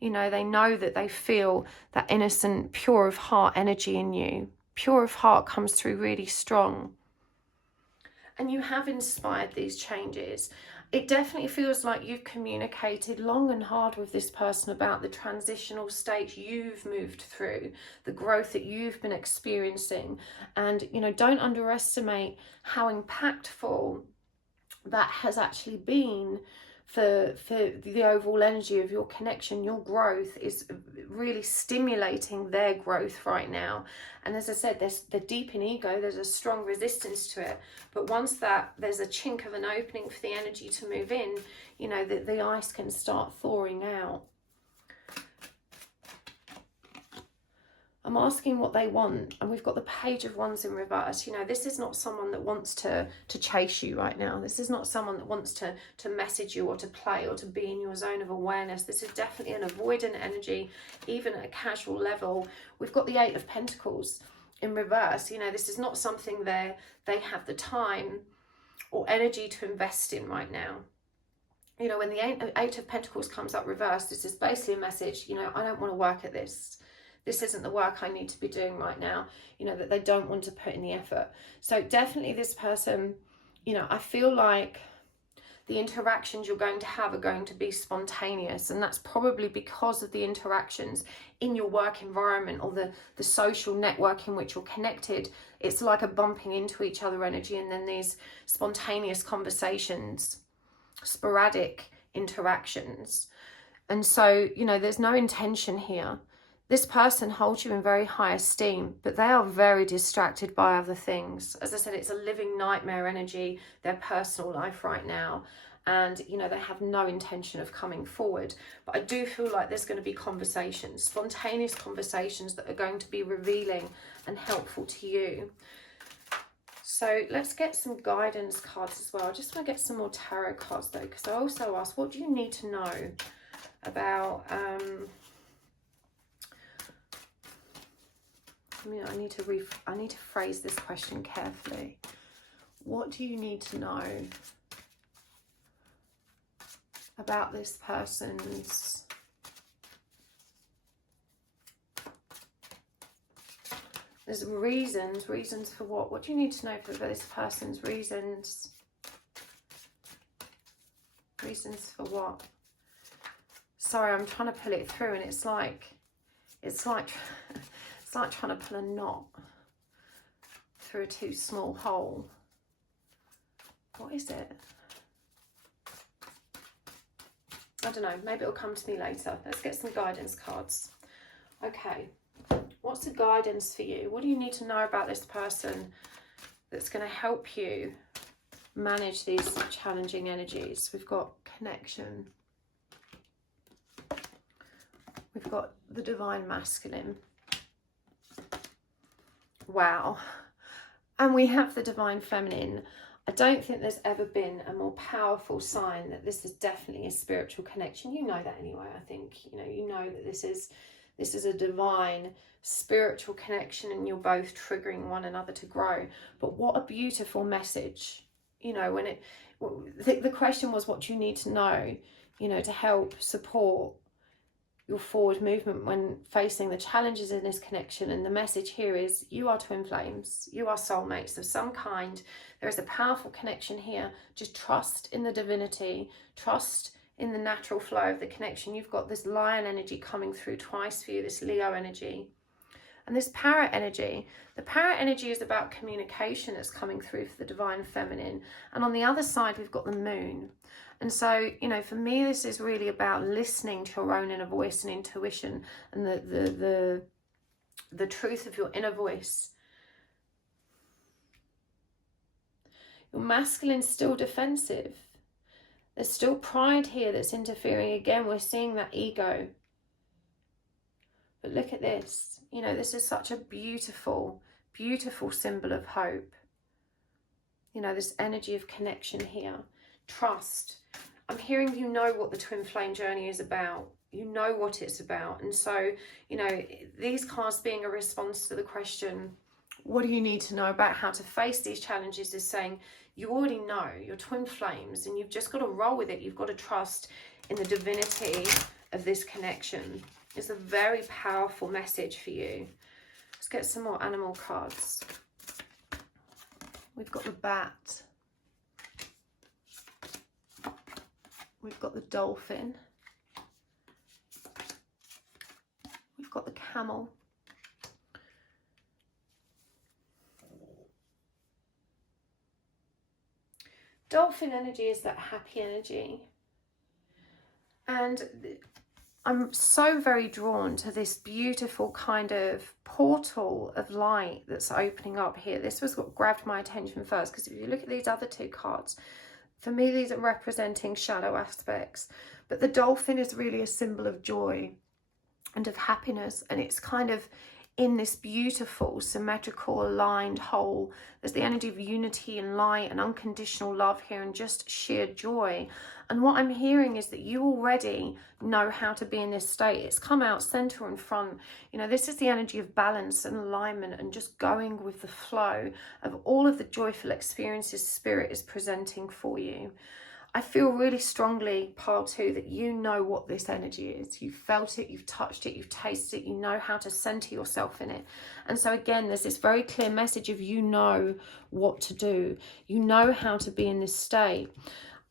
You know, they know that they feel that innocent, pure of heart energy in you. Pure of heart comes through really strong. And you have inspired these changes. It definitely feels like you've communicated long and hard with this person about the transitional state you've moved through, the growth that you've been experiencing. And, you know, don't underestimate how impactful that has actually been for the overall energy of your connection. Your growth is really stimulating their growth right now. And as I said, they're deep in ego, there's a strong resistance to it. But once there's a chink of an opening for the energy to move in, you know, the ice can start thawing out. I'm I'm asking what they want, and we've got the Page of Wands in reverse. You know, this is not someone that wants to chase you right now. This is not someone that wants to message you or to play or to be in your zone of awareness. This is definitely an avoidant energy, even at a casual level. We've got the Eight of Pentacles in reverse. You know, this is not something they have the time or energy to invest in right now. You know, when the Eight of Pentacles comes up reversed, this is basically a message, you know, I don't want to work at this. This isn't the work I need to be doing right now. You know, that they don't want to put in the effort. So definitely this person, you know, I feel like the interactions you're going to have are going to be spontaneous. And that's probably because of the interactions in your work environment or the social network in which you're connected. It's like a bumping into each other energy, and then these spontaneous conversations, sporadic interactions. And so, you know, there's no intention here. This person holds you in very high esteem, but they are very distracted by other things. As I said, it's a living nightmare energy, their personal life right now. And, you know, they have no intention of coming forward. But I do feel like there's going to be conversations, spontaneous conversations that are going to be revealing and helpful to you. So let's get some guidance cards as well. I just want to get some more tarot cards though, because I also asked, what do you need to know about... I need to phrase this question carefully. What do you need to know about this person's there's reasons for what? What do you need to know for this person's reasons? Reasons for what? Sorry, I'm trying to pull it through, and it's like it's like trying to pull a knot through a too small hole. What is it? I don't know. Maybe it'll come to me later. Let's get some guidance cards. Okay. What's the guidance for you? What do you need to know about this person that's going to help you manage these challenging energies? We've got connection. We've got the Divine Masculine. Wow. And we have the Divine Feminine. I don't think there's ever been a more powerful sign that this is definitely a spiritual connection. You know that anyway, I think. You know that this is a divine spiritual connection, and you're both triggering one another to grow. But what a beautiful message. You know, when the question was, what do you need to know, you know, to help support your forward movement when facing the challenges in this connection? And the message here is, you are twin flames, you are soulmates of some kind. There is a powerful connection here. Just trust in the divinity, trust in the natural flow of the connection. You've got this lion energy coming through twice for you, this Leo energy, and this parrot energy. The parrot energy is about communication that's coming through for the Divine Feminine, and on the other side we've got the moon. And so, you know, for me, this is really about listening to your own inner voice and intuition, and the truth of your inner voice. Your masculine's still defensive. There's still pride here that's interfering. Again, we're seeing that ego. But look at this. You know, this is such a beautiful, beautiful symbol of hope. You know, this energy of connection here. Trust. I'm hearing you know what the twin flame journey is about. You know what it's about. And so, you know, these cards being a response to the question, what do you need to know about how to face these challenges, is saying you already know, you're twin flames, and you've just got to roll with it. You've got to trust in the divinity of this connection. It's a very powerful message for you. Let's get some more animal cards. We've got the bat. We've got the dolphin. We've got the camel. Dolphin energy is that happy energy. And I'm so very drawn to this beautiful kind of portal of light that's opening up here. This was what grabbed my attention first, because if you look at these other two cards, for me, these are representing shadow aspects, but the dolphin is really a symbol of joy and of happiness, and it's kind of, in this beautiful, symmetrical, aligned whole. There's the energy of unity and light and unconditional love here and just sheer joy. And what I'm hearing is that you already know how to be in this state. It's come out center and front. You know, this is the energy of balance and alignment and just going with the flow of all of the joyful experiences Spirit is presenting for you. I feel really strongly, Pile 2, that you know what this energy is. You've felt it, you've touched it, you've tasted it, you know how to center yourself in it. And so again, there's this very clear message of you know what to do. You know how to be in this state.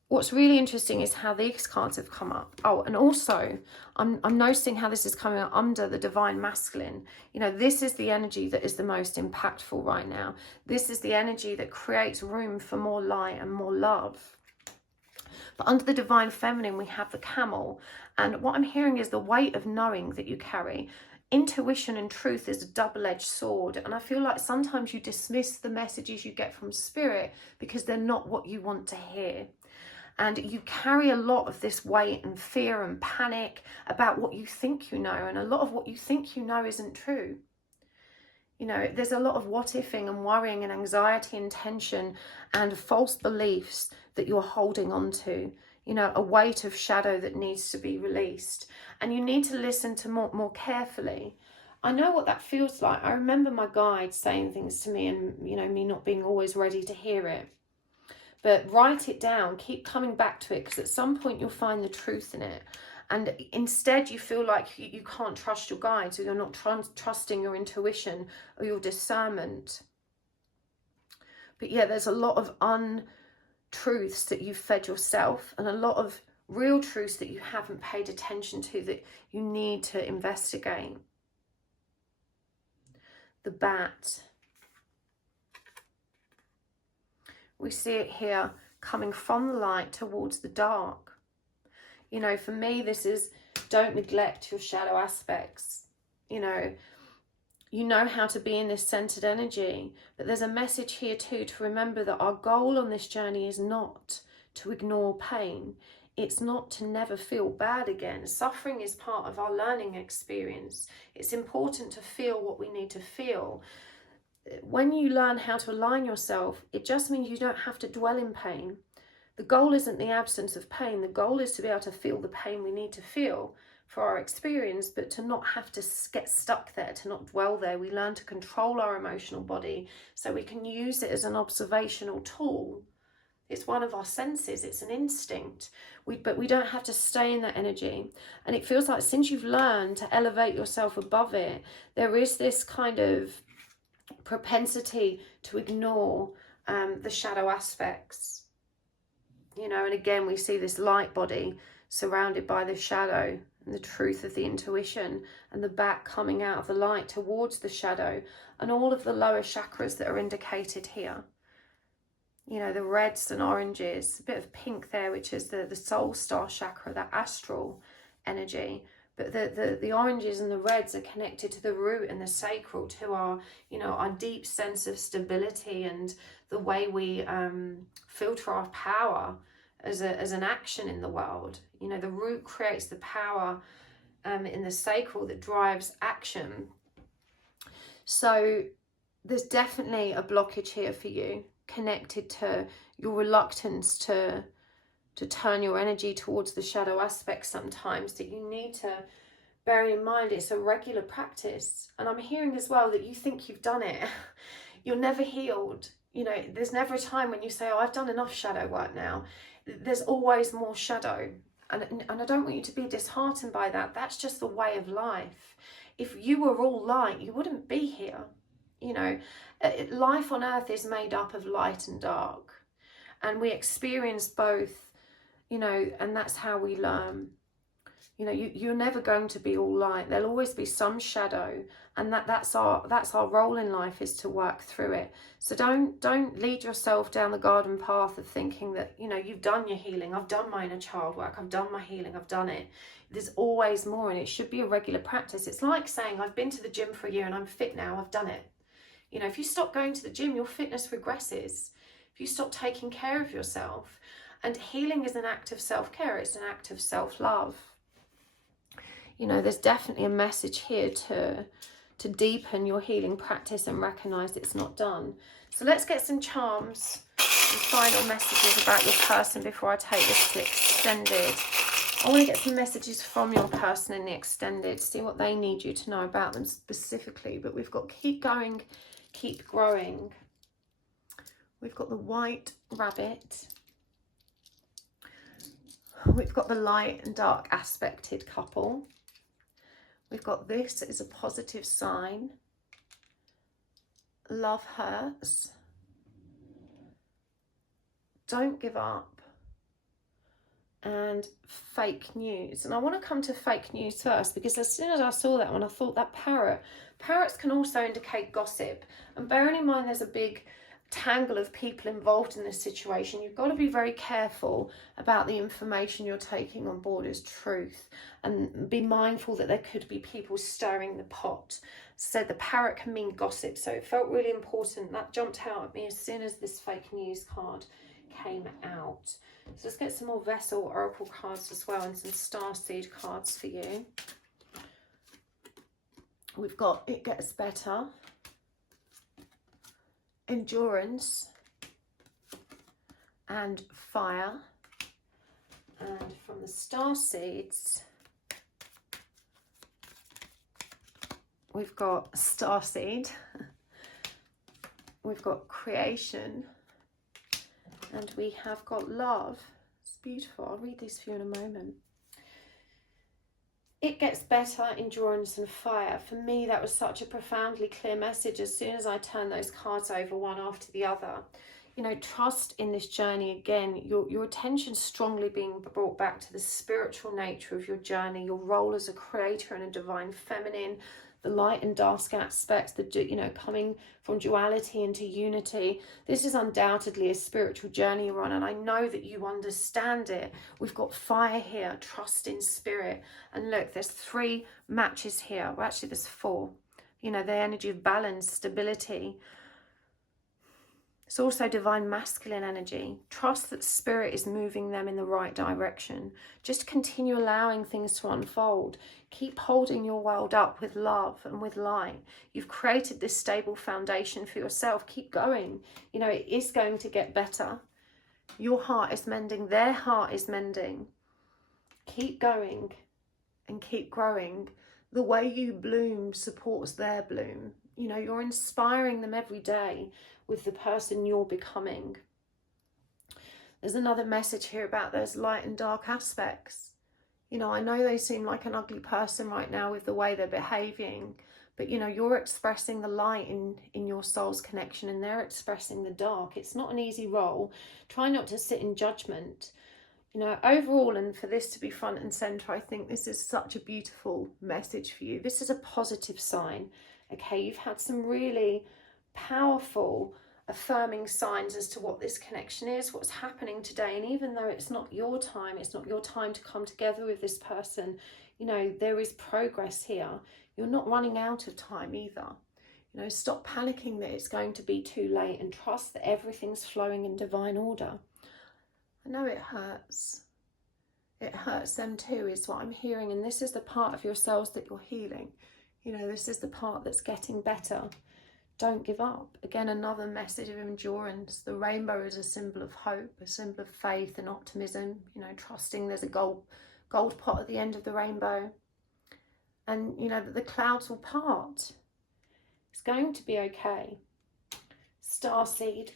What's really interesting is how these cards have come up. Oh, and also, I'm noticing how this is coming out under the Divine Masculine. You know, this is the energy that is the most impactful right now. This is the energy that creates room for more light and more love. But under the Divine Feminine, we have the Camel. And what I'm hearing is the weight of knowing that you carry. Intuition and truth is a double-edged sword. And I feel like sometimes you dismiss the messages you get from Spirit because they're not what you want to hear. And you carry a lot of this weight and fear and panic about what you think you know. And a lot of what you think you know isn't true. You know, there's a lot of what-ifing and worrying and anxiety and tension and false beliefs that you're holding on to. You know, a weight of shadow that needs to be released. And you need to listen to more carefully. I know what that feels like. I remember my guide saying things to me and, you know, me not being always ready to hear it. But write it down, keep coming back to it, because at some point you'll find the truth in it. And instead you feel like you can't trust your guides, or you're not trusting your intuition or your discernment. But yeah, there's a lot of untruths that you've fed yourself, and a lot of real truths that you haven't paid attention to that you need to investigate. The Bat. We see it here coming from the light towards the dark. You know, for me, this is don't neglect your shadow aspects. You know how to be in this centered energy. But there's a message here too to remember that our goal on this journey is not to ignore pain. It's not to never feel bad again. Suffering is part of our learning experience. It's important to feel what we need to feel. When you learn how to align yourself, it just means you don't have to dwell in pain. The goal isn't the absence of pain. The goal is to be able to feel the pain we need to feel for our experience, but to not have to get stuck there, to not dwell there. We learn to control our emotional body so we can use it as an observational tool. It's one of our senses. It's an instinct. But we don't have to stay in that energy. And it feels like since you've learned to elevate yourself above it, there is this kind of propensity to ignore the shadow aspects. You know, and again, we see this light body surrounded by the shadow and the truth of the intuition, and the Bat coming out of the light towards the shadow, and all of the lower chakras that are indicated here. You know, the reds and oranges, a bit of pink there, which is the soul star chakra, that astral energy. But the oranges and the reds are connected to the root and the sacral, to our, you know, our deep sense of stability and the way we filter our power as an action in the world. You know, the root creates the power in the sacral that drives action. So there's definitely a blockage here for you, connected to your reluctance to turn your energy towards the shadow aspects sometimes, that you need to bear in mind it's a regular practice. And I'm hearing as well that you think you've done it. You're never healed. You know, there's never a time when you say, oh, I've done enough shadow work now. There's always more shadow. And I don't want you to be disheartened by that. That's just the way of life. If you were all light, you wouldn't be here. You know, life on earth is made up of light and dark. And we experience both. You know, and that's how we learn. You know, you're never going to be all light. There'll always be some shadow, and that's our role in life, is to work through it. So don't lead yourself down the garden path of thinking that, you know, you've done your healing. I've done my inner child work. I've done my healing. I've done it. There's always more, and it should be a regular practice. It's like saying, I've been to the gym for a year and I'm fit now. I've done it. You know, if you stop going to the gym, your fitness regresses. If you stop taking care of yourself. And healing is an act of self-care. It's an act of self-love. You know, there's definitely a message here to to deepen your healing practice and recognize it's not done. So let's get some charms and final messages about your person before I take this to extended. I want to get some messages from your person in the extended, see what they need you to know about them specifically. But we've got keep going, keep growing. We've got the white rabbit. We've got the light and dark aspected couple. We've got this is a positive sign. Love hurts. Don't give up. And fake news. And I want to come to fake news first, because as soon as I saw that one, I thought that parrots can also indicate gossip. And bearing in mind there's a big tangle of people involved in this situation, you've got to be very careful about the information you're taking on board as truth, and be mindful that there could be people stirring the pot. So the parrot can mean gossip, so it felt really important. That jumped out at me as soon as this fake news card came out. So let's get some more Vessel Oracle cards as well, and some Starseed cards for you. We've got It Gets Better, Endurance, and Fire. And from the Starseeds, we've got Starseed, we've got Creation, and we have got Love. It's beautiful. I'll read these for you in a moment. It Gets Better, Endurance, and Fire. For me, that was such a profoundly clear message as soon as I turned those cards over one after the other. You know, trust in this journey again. Your attention strongly being brought back to the spiritual nature of your journey, your role as a creator and a divine feminine, the light and dark aspects, coming from duality into unity. This is undoubtedly a spiritual journey you're on, and I know that you understand it. We've got fire here, trust in spirit. And look, there's 3 matches here. Well, actually, there's 4. You know, the energy of balance, stability. It's also divine masculine energy. Trust that spirit is moving them in the right direction. Just continue allowing things to unfold. Keep holding your world up with love and with light. You've created this stable foundation for yourself. Keep going. You know, it is going to get better. Your heart is mending. Their heart is mending. Keep going and keep growing. The way you bloom supports their bloom. You know, you're inspiring them every day with the person you're becoming. There's another message here about those light and dark aspects. You know, I know they seem like an ugly person right now with the way they're behaving, but you know, you're expressing the light in your soul's connection, and they're expressing the dark. It's not an easy role. Try not to sit in judgment. You know, overall, and for this to be front and center, I think this is such a beautiful message for you. This is a positive sign. Okay, you've had some really powerful affirming signs as to what this connection is, what's happening today. And even though it's not your time to come together with this person, you know, there is progress here. You're not running out of time either. You know, stop panicking that it's going to be too late, and trust that everything's flowing in divine order. I know it hurts. It hurts them too, is what I'm hearing. And this is the part of yourselves that you're healing. You know, this is the part that's getting better. Don't give up. Again, another message of endurance. The rainbow is a symbol of hope, a symbol of faith and optimism. You know, trusting there's a gold pot at the end of the rainbow. And, you know, that the clouds will part. It's going to be okay. Starseed,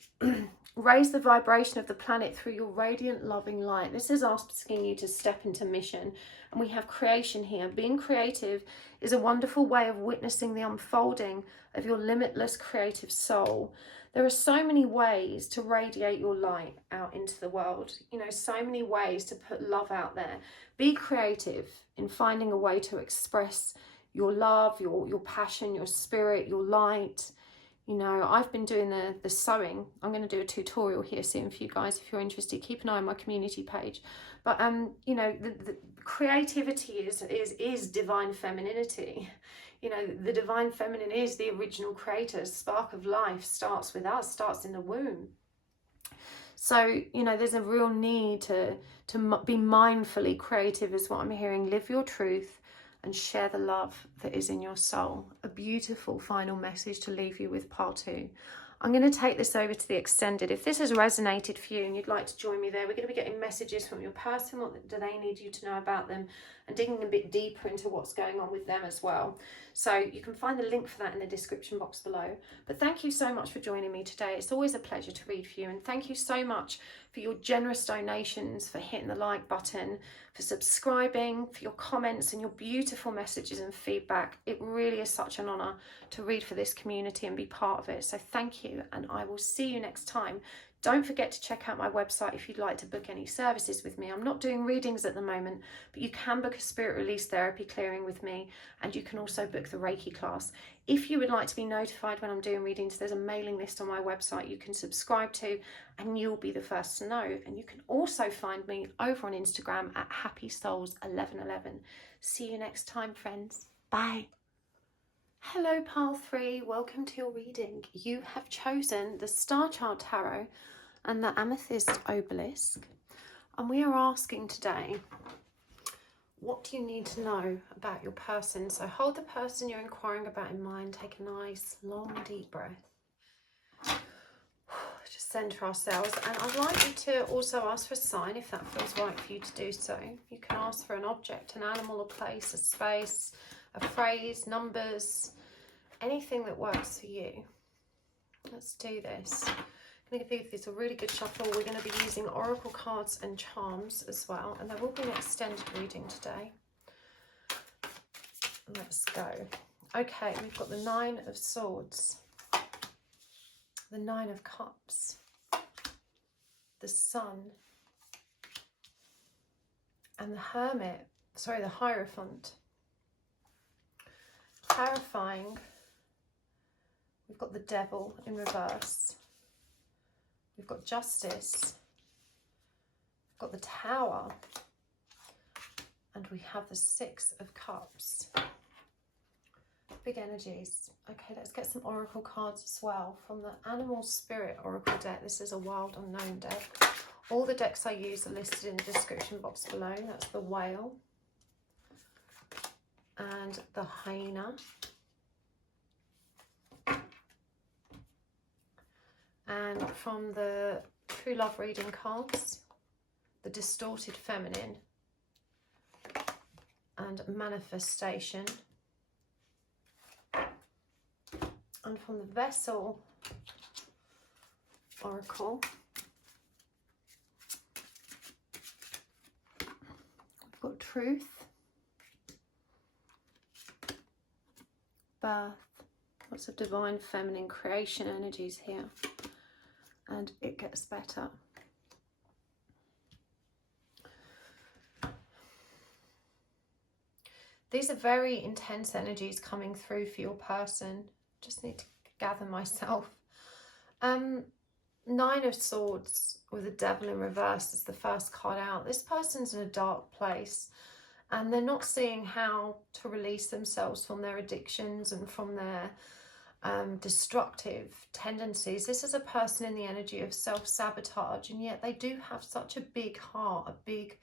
raise the vibration of the planet through your radiant, loving light. This is asking you to step into mission. And we have creation here. Being creative is a wonderful way of witnessing the unfolding of your limitless creative soul. There are so many ways to radiate your light out into the world. You know, so many ways to put love out there. Be creative in finding a way to express your love, your passion, your spirit, your light. You know, I've been doing the sewing. I'm going to do a tutorial here soon for you guys if you're interested. Keep an eye on my community page. But you know, the creativity is divine femininity. You know, the divine feminine is the original creator. Spark of life starts with us, starts in the womb. So, you know, there's a real need to be mindfully creative is what I'm hearing. Live your truth and share the love that is in your soul. A beautiful final message to leave you with, part 2. I'm going to take this over to the extended. If this has resonated for you and you'd like to join me there, we're going to be getting messages from your person. What do they need you to know about them? And digging a bit deeper into what's going on with them as well. So you can find the link for that in the description box below. But thank you so much for joining me today. It's always a pleasure to read for you. And thank you so much for your generous donations, for hitting the like button, for subscribing, for your comments and your beautiful messages and feedback. It really is such an honour to read for this community and be part of it. So thank you, and I will see you next time. Don't forget to check out my website if you'd like to book any services with me. I'm not doing readings at the moment, but you can book a spirit release therapy clearing with me, and you can also book the Reiki class. If you would like to be notified when I'm doing readings, there's a mailing list on my website you can subscribe to, and you'll be the first to know. And you can also find me over on Instagram at happysouls1111. See you next time, friends. Bye. Hello, Pile 3. Welcome to your reading. You have chosen the Starchild Tarot and the Amethyst Obelisk. And we are asking today, what do you need to know about your person? So hold the person you're inquiring about in mind. Take a nice, long, deep breath. Just centre ourselves. And I'd like you to also ask for a sign if that feels right for you to do so. You can ask for an object, an animal, a place, a space, a phrase, numbers, anything that works for you. Let's do this. I'm going to give this a really good shuffle. We're going to be using oracle cards and charms as well, and there will be an extended reading today. Let's go. Okay, we've got the 9 of Swords, the 9 of Cups, the Sun, and the Hermit, sorry, the Hierophant. Clarifying, we've got the Devil in reverse, we've got Justice, we've got the Tower, and we have the 6 of Cups. Big energies. Okay, let's get some oracle cards as well from the Animal Spirit Oracle deck. This is a Wild Unknown deck. All the decks I use are listed in the description box below. That's the Whale and the Hyena and from the True Love reading cards, the Distorted Feminine and Manifestation, and from the Vessel Oracle we've got Truth, Birth, lots of divine feminine creation energies here, and It Gets Better. These are very intense energies coming through for your person. Just need to gather myself. 9 of Swords with the Devil in reverse is the first card out. This person's in a dark place and they're not seeing how to release themselves from their addictions and from their destructive tendencies. This is a person in the energy of self-sabotage, and yet they do have such a big heart, a big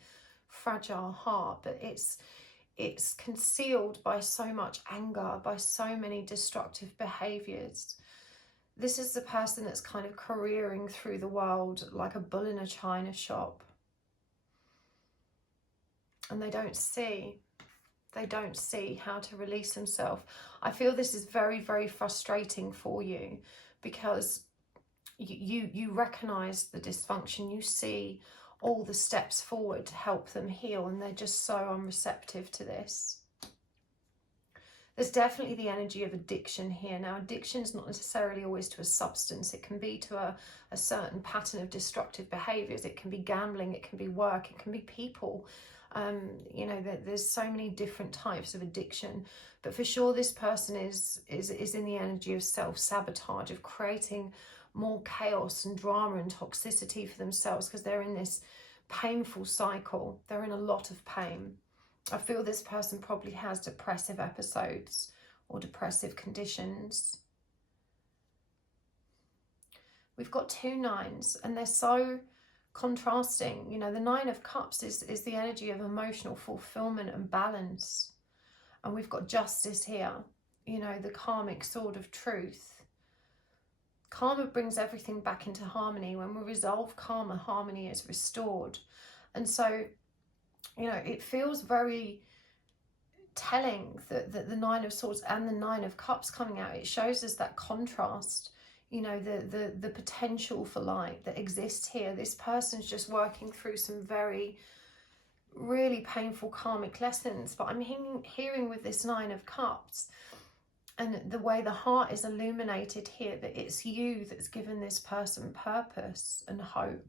fragile heart, but it's concealed by so much anger, by so many destructive behaviors. This is the person that's kind of careering through the world like a bull in a china shop. And they don't see how to release themselves. I feel this is very, very frustrating for you because you recognize the dysfunction, you see all the steps forward to help them heal, and they're just so unreceptive to this. There's definitely the energy of addiction here. Now, addiction is not necessarily always to a substance. It can be to a certain pattern of destructive behaviours. It can be gambling, it can be work, it can be people. You know, there's so many different types of addiction. But for sure, this person is in the energy of self-sabotage, of creating more chaos and drama and toxicity for themselves because they're in this painful cycle. They're in a lot of pain. I feel this person probably has depressive episodes or depressive conditions. We've got 2 9s and they're so contrasting. You know, the 9 of Cups is the energy of emotional fulfillment and balance. And we've got justice here, you know, the karmic sword of truth. Karma brings everything back into harmony. When we resolve karma, harmony is restored. And so, you know, it feels very telling that the Nine of Swords and the Nine of Cups coming out. It shows us that contrast, you know, the potential for light that exists here. This person's just working through some very, really painful karmic lessons. But I'm hearing with this Nine of Cups, and the way the heart is illuminated here, that it's you that's given this person purpose and hope.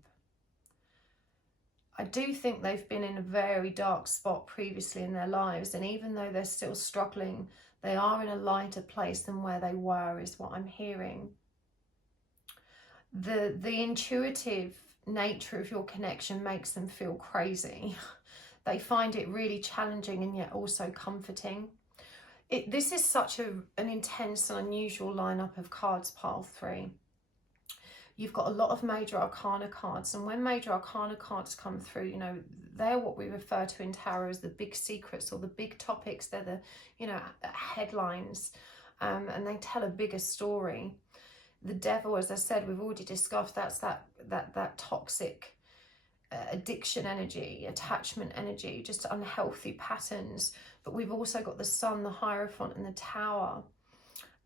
I do think they've been in a very dark spot previously in their lives, and even though they're still struggling, they are in a lighter place than where they were, is what I'm hearing. The intuitive nature of your connection makes them feel crazy. They find it really challenging and yet also comforting. This is such an intense and unusual lineup of cards, pile 3. You've got a lot of major arcana cards, and when major arcana cards come through, you know, they're what we refer to in tarot as the big secrets or the big topics. They're the, you know, headlines, and they tell a bigger story. The devil, as I said, we've already discussed, that's that toxic addiction energy, attachment energy, just unhealthy patterns. But we've also got the Sun, the Hierophant, and the Tower.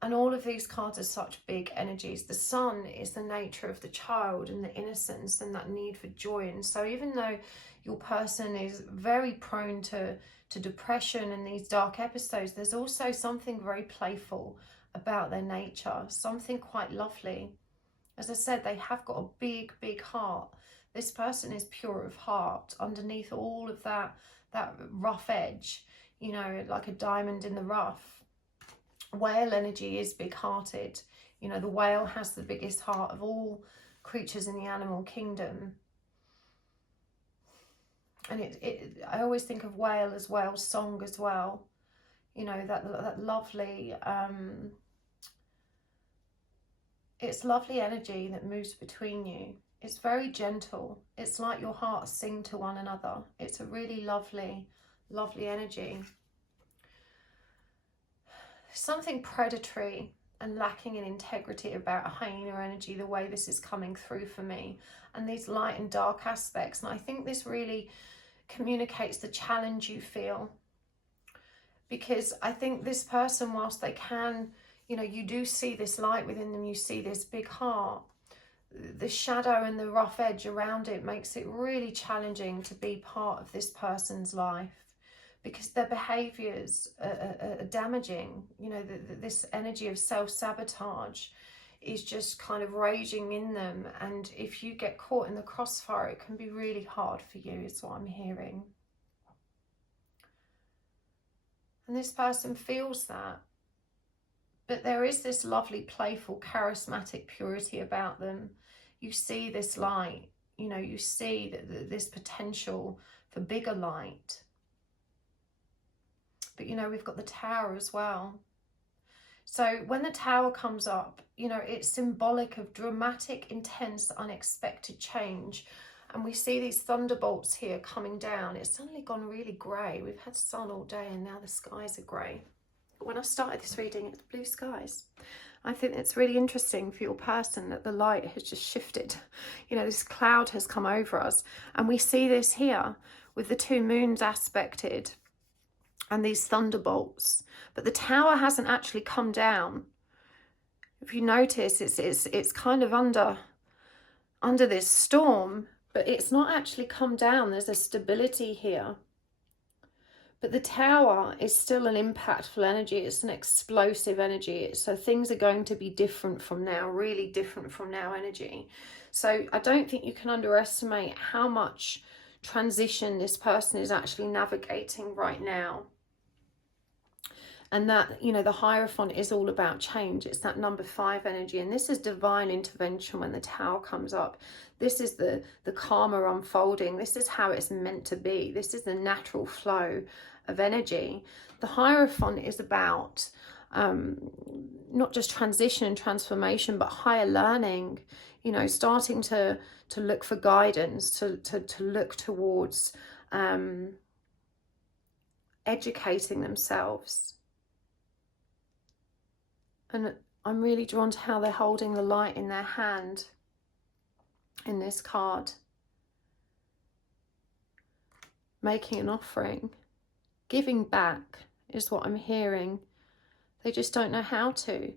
And all of these cards are such big energies. The Sun is the nature of the child and the innocence and that need for joy. And so even though your person is very prone to depression and these dark episodes, there's also something very playful about their nature, something quite lovely. As I said, they have got a big, big heart. This person is pure of heart underneath all of that rough edge, you know, like a diamond in the rough. Whale energy is big-hearted. You know, the whale has the biggest heart of all creatures in the animal kingdom. And I always think of whale as whale's song as well. You know, that lovely, it's lovely energy that moves between you. It's very gentle. It's like your hearts sing to one another. It's a really lovely, lovely energy. Something predatory and lacking in integrity about hyena energy, the way this is coming through for me, and these light and dark aspects. And I think this really communicates the challenge you feel, because I think this person, whilst they can, you know, you do see this light within them, you see this big heart, the shadow and the rough edge around it makes it really challenging to be part of this person's life, because their behaviours are damaging. You know, this energy of self-sabotage is just kind of raging in them. And if you get caught in the crossfire, it can be really hard for you, is what I'm hearing. And this person feels that. But there is this lovely, playful, charismatic purity about them. You see this light, you know, you see this potential for bigger light. But, you know, we've got the Tower as well. So when the Tower comes up, you know, it's symbolic of dramatic, intense, unexpected change. And we see these thunderbolts here coming down. It's suddenly gone really grey. We've had sun all day and now the skies are grey. But when I started this reading, it's blue skies. I think it's really interesting for your person that the light has just shifted. You know, this cloud has come over us. And we see this here with the two moons aspected and these thunderbolts, but the Tower hasn't actually come down. If you notice, it's kind of under this storm, but it's not actually come down. There's a stability here. But the Tower is still an impactful energy. It's an explosive energy. So things are going to be different from now, really different from now energy. So I don't think you can underestimate how much transition this person is actually navigating right now. And that, you know, the Hierophant is all about change. It's that number 5 energy. And this is divine intervention when the Tower comes up. This is the karma unfolding. This is how it's meant to be. This is the natural flow of energy. The Hierophant is about not just transition and transformation, but higher learning, you know, starting to look for guidance, to look towards educating themselves. And I'm really drawn to how they're holding the light in their hand in this card. Making an offering. Giving back is what I'm hearing. They just don't know how to.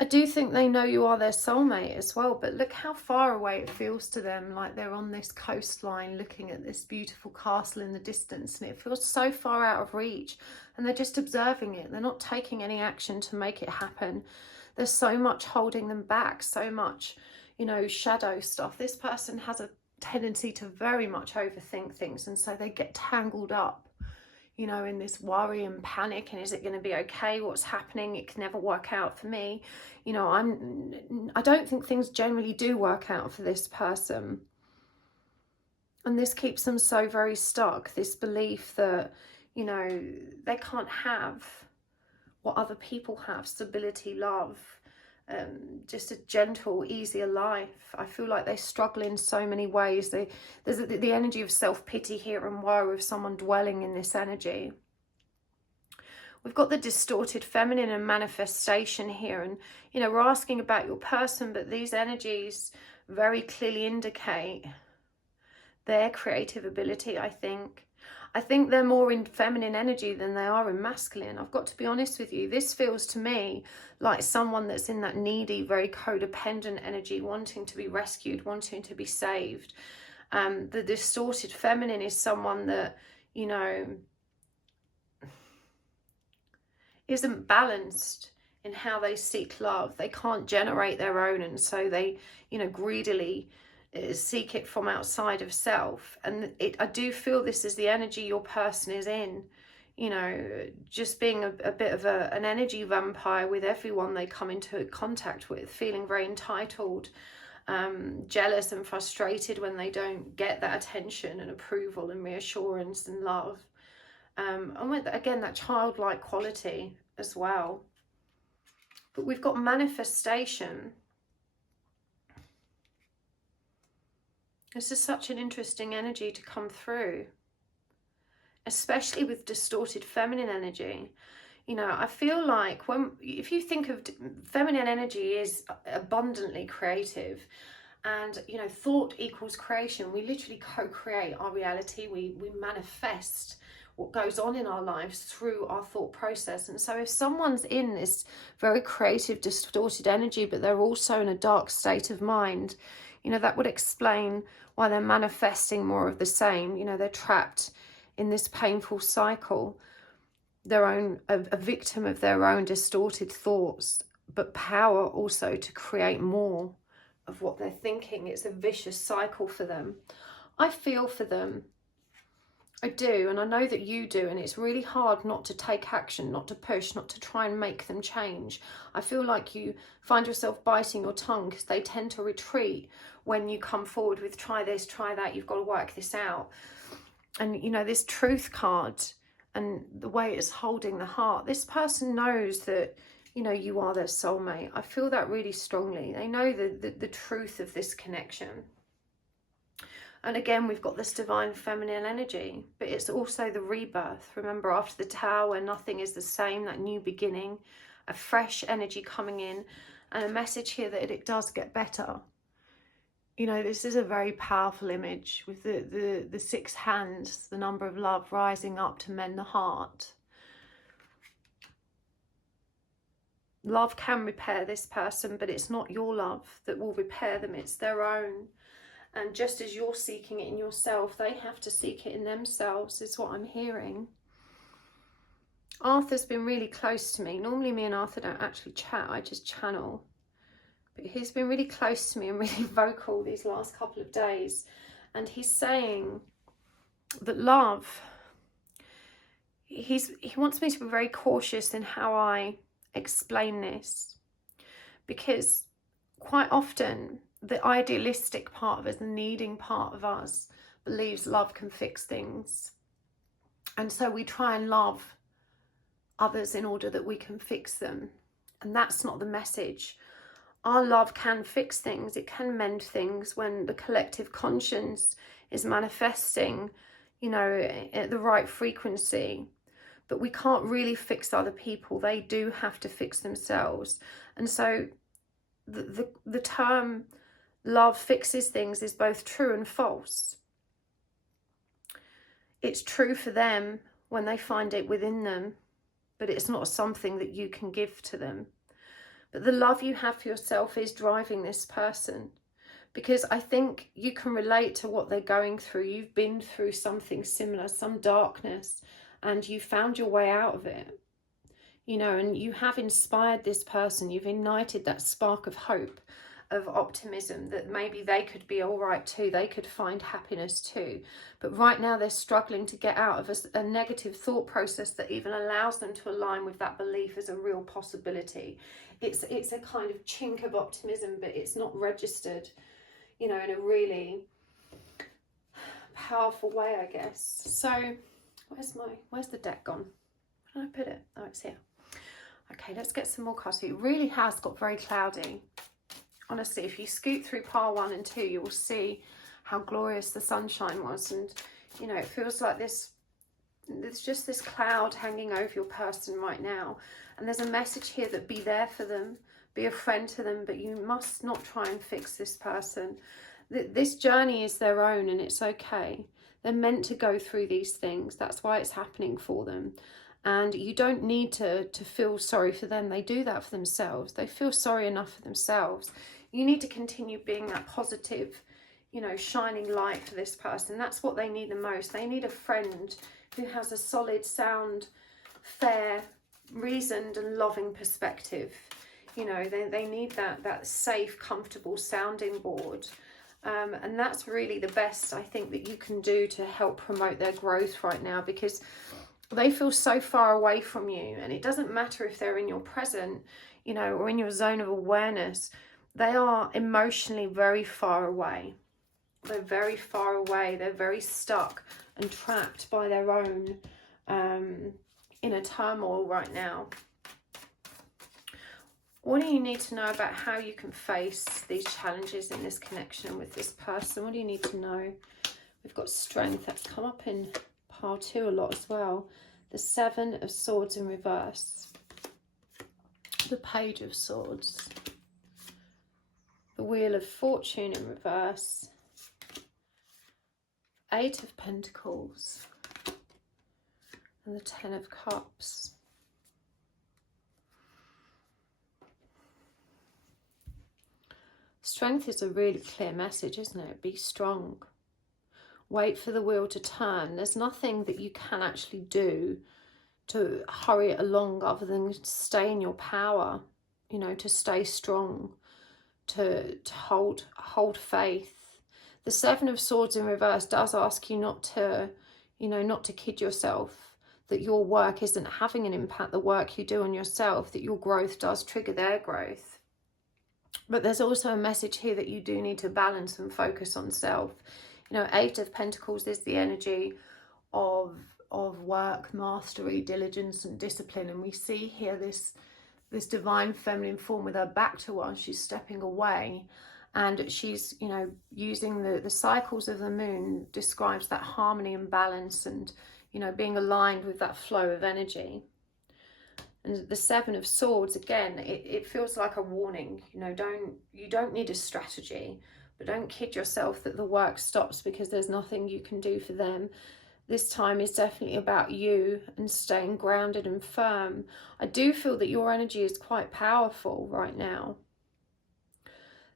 I do think they know you are their soulmate as well, but look how far away it feels to them, like they're on this coastline looking at this beautiful castle in the distance, and it feels so far out of reach, and they're just observing it. They're not taking any action to make it happen. There's so much holding them back, so much, you know, shadow stuff. This person has a tendency to very much overthink things, and so they get tangled up, you know, in this worry and panic, and is it going to be okay? What's happening? It can never work out for me. You know, I don't think things generally do work out for this person. And this keeps them so very stuck, this belief that, you know, they can't have what other people have, stability, love, just a gentle, easier life. I feel like they struggle in so many ways. There's the energy of self-pity here and woe of someone dwelling in this energy. We've got the distorted feminine and manifestation here, and you know, we're asking about your person, but these energies very clearly indicate their creative ability. I think they're more in feminine energy than they are in masculine. I've got to be honest with you. This feels to me like someone that's in that needy, very codependent energy, wanting to be rescued, wanting to be saved. The distorted feminine is someone that, you know, isn't balanced in how they seek love. They can't generate their own, and so they, you know, greedily seek it from outside of self. And I do feel this is the energy your person is in, you know, just being a bit of an energy vampire with everyone they come into contact with, feeling very entitled, jealous and frustrated when they don't get that attention and approval and reassurance and love. And with, again, that childlike quality as well. But we've got manifestation. This is such an interesting energy to come through, especially with distorted feminine energy. You know, I feel like if you think of feminine energy is abundantly creative, and you know, thought equals creation. We literally co-create our reality. We manifest what goes on in our lives through our thought process. And so if someone's in this very creative, distorted energy, but they're also in a dark state of mind, you know, that would explain why they're manifesting more of the same. You know, they're trapped in this painful cycle, a victim of their own distorted thoughts, but power also to create more of what they're thinking. It's a vicious cycle for them. I feel for them. I do, and I know that you do, and it's really hard not to take action, not to push, not to try and make them change. I feel like you find yourself biting your tongue because they tend to retreat when you come forward with try this, try that, you've got to work this out. And you know, this truth card and the way it's holding the heart, this person knows that, you know, you are their soulmate. I feel that really strongly. They know the truth of this connection. And again, we've got this divine feminine energy, but it's also the rebirth. Remember, after the Tower, where nothing is the same, that new beginning, a fresh energy coming in, and a message here that it does get better. You know, this is a very powerful image with the 6 hands, the number of love rising up to mend the heart. Love can repair this person, but it's not your love that will repair them, it's their own. And just as you're seeking it in yourself, they have to seek it in themselves, is what I'm hearing. Arthur's been really close to me. Normally me and Arthur don't actually chat, I just channel. But he's been really close to me and really vocal these last couple of days. And he's saying that love, he wants me to be very cautious in how I explain this. Because quite often, the idealistic part of us, the needing part of us, believes love can fix things. And so we try and love others in order that we can fix them. And that's not the message. Our love can fix things. It can mend things when the collective conscience is manifesting, you know, at the right frequency. but we can't really fix other people. They do have to fix themselves. And so the term love fixes things is both true and false. It's true for them when they find it within them, but it's not something that you can give to them. But the love you have for yourself is driving this person, because I think you can relate to what they're going through. You've been through something similar, some darkness, and you found your way out of it, you know, and you have inspired this person. You've ignited that spark of hope, of optimism, that maybe they could be all right too. They could find happiness too. But right now they're struggling to get out of a negative thought process that even allows them to align with that belief as a real possibility. It's a kind of chink of optimism, but it's not registered, you know, in a really powerful way, I guess. So where's the deck gone? Where did I put it? Oh, it's here. Okay, let's get some more cards. It really has got very cloudy. Honestly, if you scoot through pile 1 and 2, you will see how glorious the sunshine was. And, you know, it feels like there's just this cloud hanging over your person right now. And there's a message here that be there for them, be a friend to them, but you must not try and fix this person. This journey is their own, and it's okay. They're meant to go through these things. That's why it's happening for them. And you don't need to feel sorry for them. They do that for themselves. They feel sorry enough for themselves. You need to continue being that positive, you know, shining light for this person. That's what they need the most. They need a friend who has a solid, sound, fair, reasoned and loving perspective. You know, they need that safe, comfortable sounding board. And that's really the best, I think, that you can do to help promote their growth right now, because they feel so far away from you. And it doesn't matter if they're in your present, you know, or in your zone of awareness. They are emotionally very far away. They're very far away. They're very stuck and trapped by their own inner turmoil right now. What do you need to know about how you can face these challenges in this connection with this person? What do you need to know? We've got strength. That's come up in pile 2 a lot as well. The 7 of Swords in reverse. The Page of Swords. The Wheel of Fortune in reverse. 8 of Pentacles. And the 10 of Cups. Strength is a really clear message, isn't it? Be strong. Wait for the wheel to turn. There's nothing that you can actually do to hurry it along other than stay in your power, you know, to stay strong, to hold faith. The 7 of Swords in reverse does ask you not to, you know, not to kid yourself, that your work isn't having an impact, the work you do on yourself, that your growth does trigger their growth. But there's also a message here that you do need to balance and focus on self. You know, 8 of Pentacles is the energy of work, mastery, diligence and discipline. And we see here this divine feminine form with her back to us. She's stepping away, and she's, you know, using the cycles of the moon describes that harmony and balance and, you know, being aligned with that flow of energy. And the 7 of Swords, again, it feels like a warning. You know, you don't need a strategy, but don't kid yourself that the work stops because there's nothing you can do for them. This time is definitely about you and staying grounded and firm. I do feel that your energy is quite powerful right now.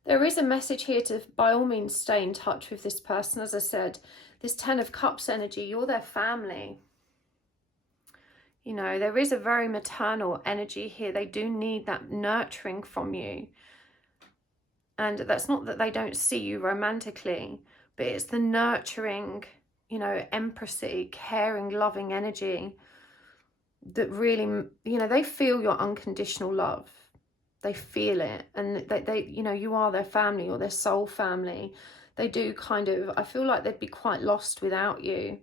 There is a message here to, by all means, stay in touch with this person. As I said, this 10 of Cups energy, you're their family. You know, there is a very maternal energy here. They do need that nurturing from you. And that's not that they don't see you romantically, but it's the nurturing, you know, empathy, caring, loving energy that really, you know, they feel your unconditional love. They feel it. And they you know, you are their family or their soul family. They do kind of, I feel like they'd be quite lost without you.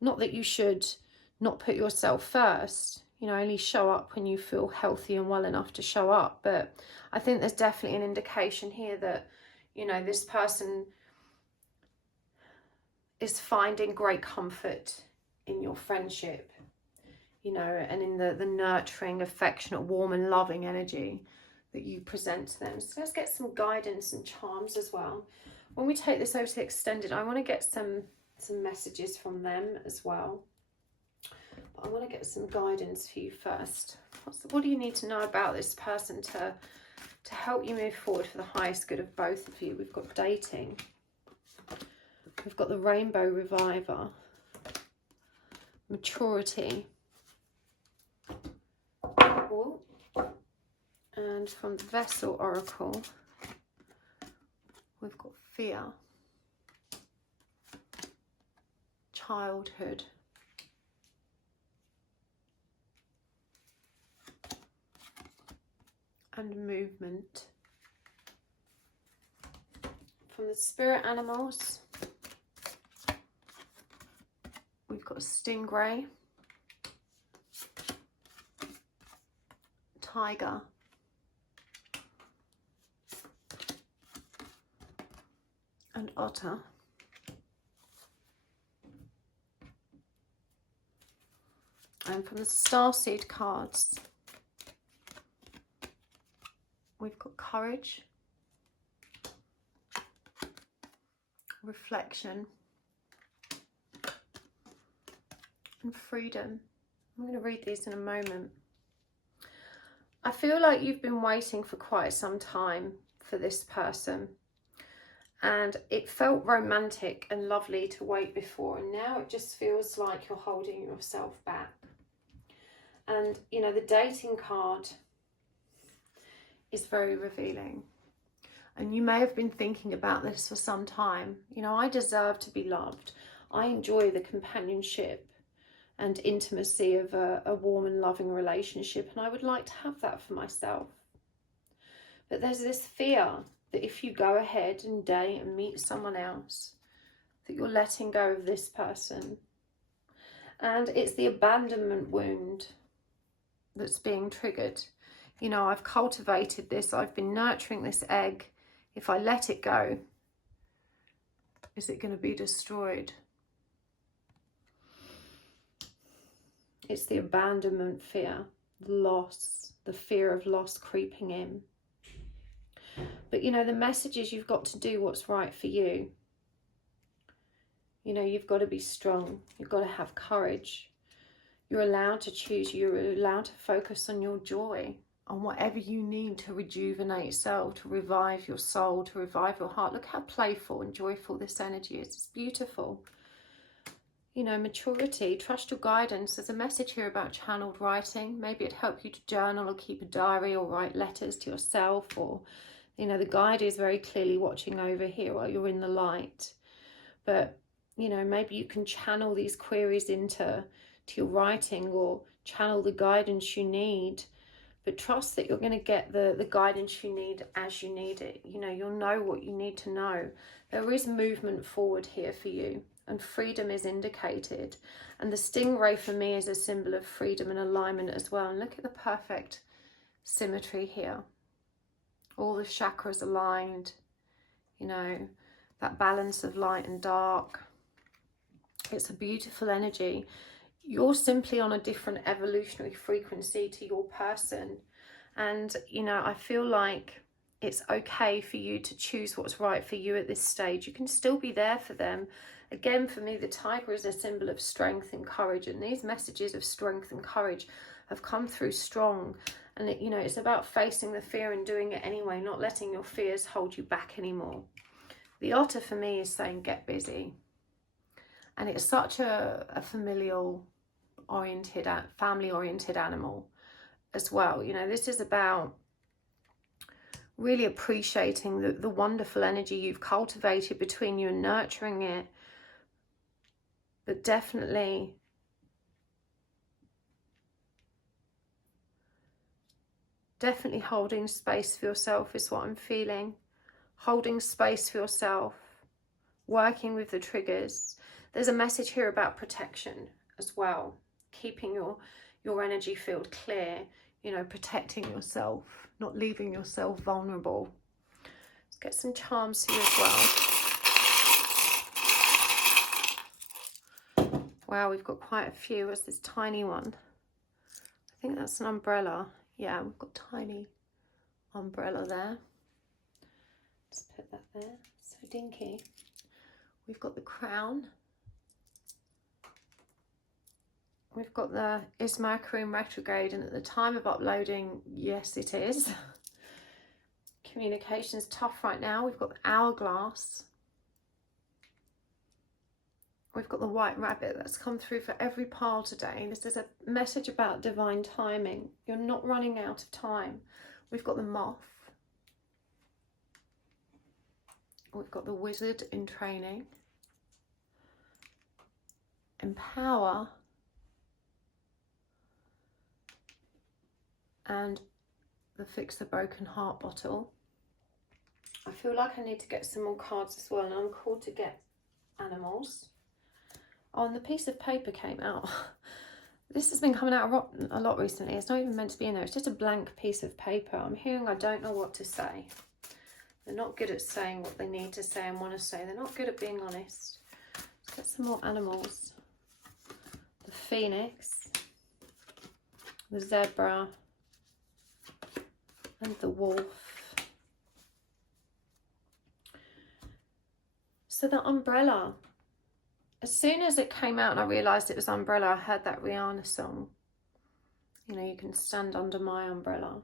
Not that you should not put yourself first, you know, only show up when you feel healthy and well enough to show up. But I think there's definitely an indication here that, you know, this person is finding great comfort in your friendship. you know, and in the nurturing, affectionate, warm and loving energy that you present to them. So let's get some guidance and charms as well. When we take this over to extended, I want to get some messages from them as well. But I want to get some guidance for you first. What do you need to know about this person to help you move forward for the highest good of both of you? We've got dating. We've got the Rainbow Reviver. Maturity. Oh. And from the Vessel Oracle, we've got fear. Childhood. And movement. From the spirit animals, we've got a stingray, tiger, and otter. And from the Starseed Cards, we've got courage, reflection, and freedom. I'm going to read these in a moment. I feel like you've been waiting for quite some time for this person, and it felt romantic and lovely to wait before, and now it just feels like you're holding yourself back. And you know, the dating card is very revealing, and you may have been thinking about this for some time. You know, I deserve to be loved. I enjoy the companionship and intimacy of a warm and loving relationship, and I would like to have that for myself. But there's this fear that if you go ahead and date and meet someone else, that you're letting go of this person. And it's the abandonment wound that's being triggered. You know, I've cultivated this, I've been nurturing this egg. If I let it go, is it going to be destroyed? It's the abandonment fear, loss, the fear of loss creeping in. But you know, the message is you've got to do what's right for you. You know, you've got to be strong. You've got to have courage. You're allowed to choose. You're allowed to focus on your joy, on whatever you need to rejuvenate yourself, to revive your soul, to revive your heart. Look how playful and joyful this energy is. It's beautiful. You know, maturity, trust your guidance. There's a message here about channeled writing. Maybe it'd help you to journal or keep a diary or write letters to yourself, or, you know, the guide is very clearly watching over here while you're in the light. But, you know, maybe you can channel these queries into your writing, or channel the guidance you need. But trust that you're going to get the guidance you need as you need it. You know, you'll know what you need to know. There is movement forward here for you, and freedom is indicated. And the stingray for me is a symbol of freedom and alignment as well. And look at the perfect symmetry here. All the chakras aligned, you know, that balance of light and dark. It's a beautiful energy. You're simply on a different evolutionary frequency to your person. And, you know, I feel like it's okay for you to choose what's right for you at this stage. You can still be there for them. Again, for me, the tiger is a symbol of strength and courage. And these messages of strength and courage have come through strong. And, you know, it's about facing the fear and doing it anyway, not letting your fears hold you back anymore. The otter for me is saying, get busy. And it's such a familial oriented, family oriented animal as well. You know, this is about really appreciating the wonderful energy you've cultivated between you and nurturing it, but definitely holding space for yourself is what I'm feeling. Holding space for yourself, working with the triggers. There's a message here about protection as well. Keeping your energy field clear, you know, protecting yourself, not leaving yourself vulnerable. Let's get some charms here as well. Wow, we've got quite a few. What's this tiny one? think that's an umbrella. Yeah, we've got tiny umbrella there. Just put that there. So dinky. We've got the crown. We've got the, is Mercury in retrograde? And at the time of uploading, yes it is. Communication's tough right now. We've got the hourglass. We've got the white rabbit that's come through for every pile today. This is a message about divine timing. You're not running out of time. We've got the moth. We've got the wizard in training. Empower. And the fix the broken heart bottle. I feel like I need to get some more cards as well, and I'm called to get animals. Oh, and the piece of paper came out. This has been coming out a lot recently. It's not even meant to be in there. It's just a blank piece of paper. I'm hearing I don't know what to say. They're not good at saying what they need to say and want to say. They're not good at being honest. Let's get some more animals. The phoenix, the zebra, and the wolf. So the umbrella. As soon as it came out and I realised it was umbrella, I heard that Rihanna song. You know, you can stand under my umbrella.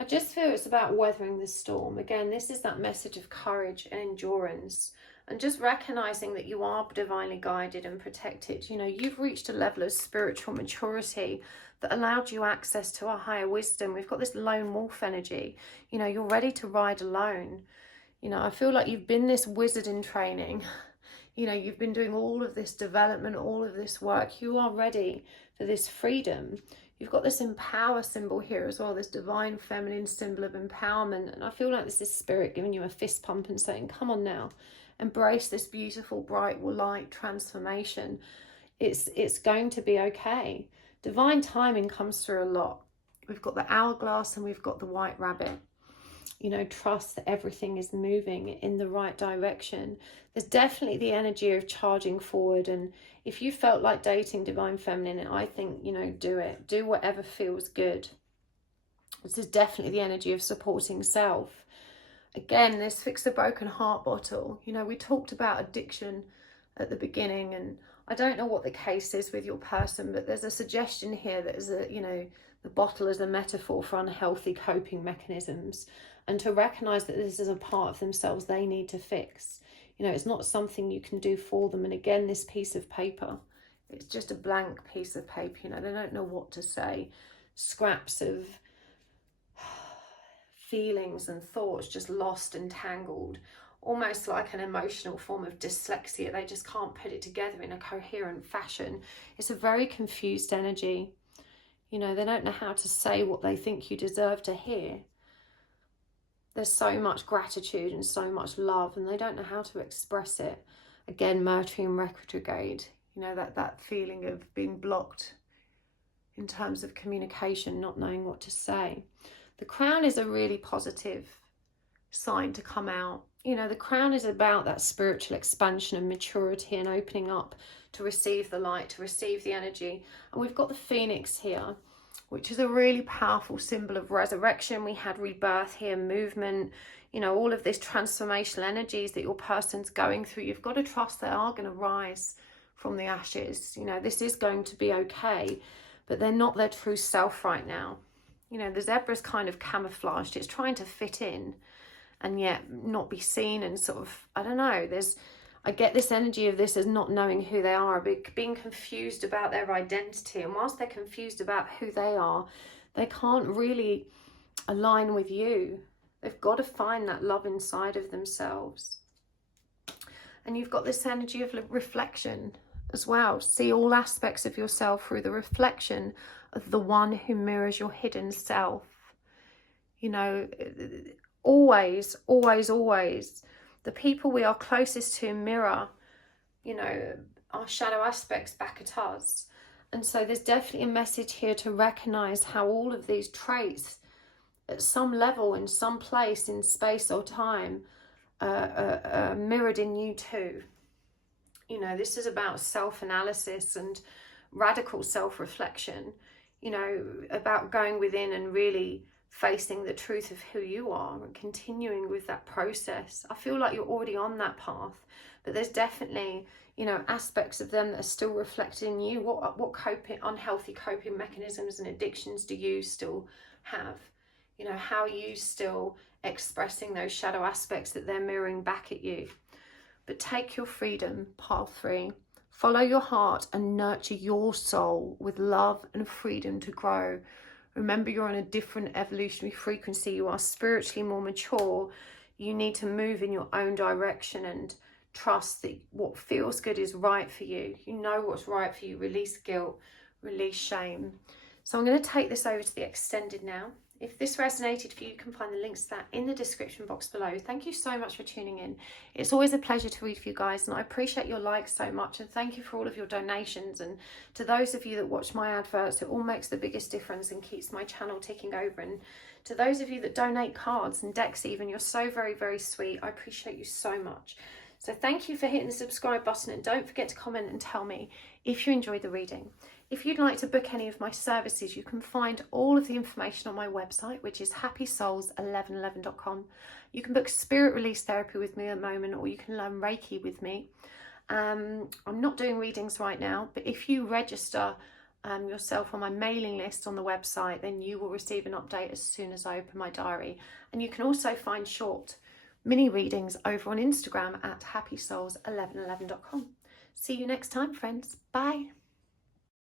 I just feel it's about weathering the storm. Again, this is that message of courage and endurance, and just recognising that you are divinely guided and protected. You know, you've reached a level of spiritual maturity that allowed you access to a higher wisdom. We've got this lone wolf energy. You know, you're ready to ride alone. You know, I feel like you've been this wizard in training. You know, you've been doing all of this development, all of this work. You are ready for this freedom. You've got this empower symbol here as well, this divine feminine symbol of empowerment. And I feel like this is spirit giving you a fist pump and saying, come on now, embrace this beautiful, bright light transformation. It's going to be okay. Divine timing comes through a lot. We've got the hourglass and we've got the white rabbit. You know, trust that everything is moving in the right direction. There's definitely the energy of charging forward. And if you felt like dating divine feminine, I think, you know, do it. Do whatever feels good. This is definitely the energy of supporting self. Again, this fix the broken heart bottle. You know, we talked about addiction at the beginning, and I don't know what the case is with your person, but there's a suggestion here that is a, you know, the bottle is a metaphor for unhealthy coping mechanisms, and to recognize that this is a part of themselves they need to fix. You know, it's not something you can do for them. And again, this piece of paper, it's just a blank piece of paper. You know, they don't know what to say. Scraps of feelings and thoughts just lost and tangled, almost like an emotional form of dyslexia. They just can't put it together in a coherent fashion. It's a very confused energy. You know, they don't know how to say what they think you deserve to hear. There's so much gratitude and so much love, and they don't know how to express it. Again, Mercury in retrograde, you know, that feeling of being blocked in terms of communication, not knowing what to say. The crown is a really positive sign to come out. You know, the crown is about that spiritual expansion and maturity and opening up to receive the light, to receive the energy. And we've got the phoenix here, which is a really powerful symbol of resurrection. We had rebirth here, movement, you know, all of this transformational energies that your person's going through. You've got to trust they are going to rise from the ashes. You know, this is going to be okay, but they're not their true self right now. You know, the zebra's kind of camouflaged. It's trying to fit in and yet not be seen, and sort of, I don't know, I get this energy of this as not knowing who they are, being confused about their identity. And whilst they're confused about who they are, they can't really align with you. They've got to find that love inside of themselves. And you've got this energy of reflection as well. See all aspects of yourself through the reflection of the one who mirrors your hidden self. You know, always, always, always, the people we are closest to mirror, you know, our shadow aspects back at us. And so there's definitely a message here to recognize how all of these traits at some level, in some place, in space or time, mirrored in you too. You know, this is about self-analysis and radical self-reflection, you know, about going within and really facing the truth of who you are and continuing with that process. I feel like you're already on that path, but there's definitely, you know, aspects of them that are still reflected in you. What unhealthy coping mechanisms and addictions do you still have? You know, how are you still expressing those shadow aspects that they're mirroring back at you? But take your freedom, path 3. Follow your heart and nurture your soul with love and freedom to grow. Remember, you're on a different evolutionary frequency. You are spiritually more mature. You need to move in your own direction and trust that what feels good is right for you. You know what's right for you. Release guilt, release shame. So I'm going to take this over to the extended now. If this resonated for you, you can find the links to that in the description box below. Thank you so much for tuning in. It's always a pleasure to read for you guys, and I appreciate your likes so much, and thank you for all of your donations. And to those of you that watch my adverts, it all makes the biggest difference and keeps my channel ticking over. And to those of you that donate cards and decks even, you're so very, very sweet. I appreciate you so much. So thank you for hitting the subscribe button, and don't forget to comment and tell me if you enjoyed the reading. If you'd like to book any of my services, you can find all of the information on my website, which is happysouls1111.com. You can book spirit release therapy with me at the moment, or you can learn Reiki with me. I'm not doing readings right now, but if you register yourself on my mailing list on the website, then you will receive an update as soon as I open my diary. And you can also find short mini readings over on Instagram at happysouls1111.com. See you next time, friends. Bye.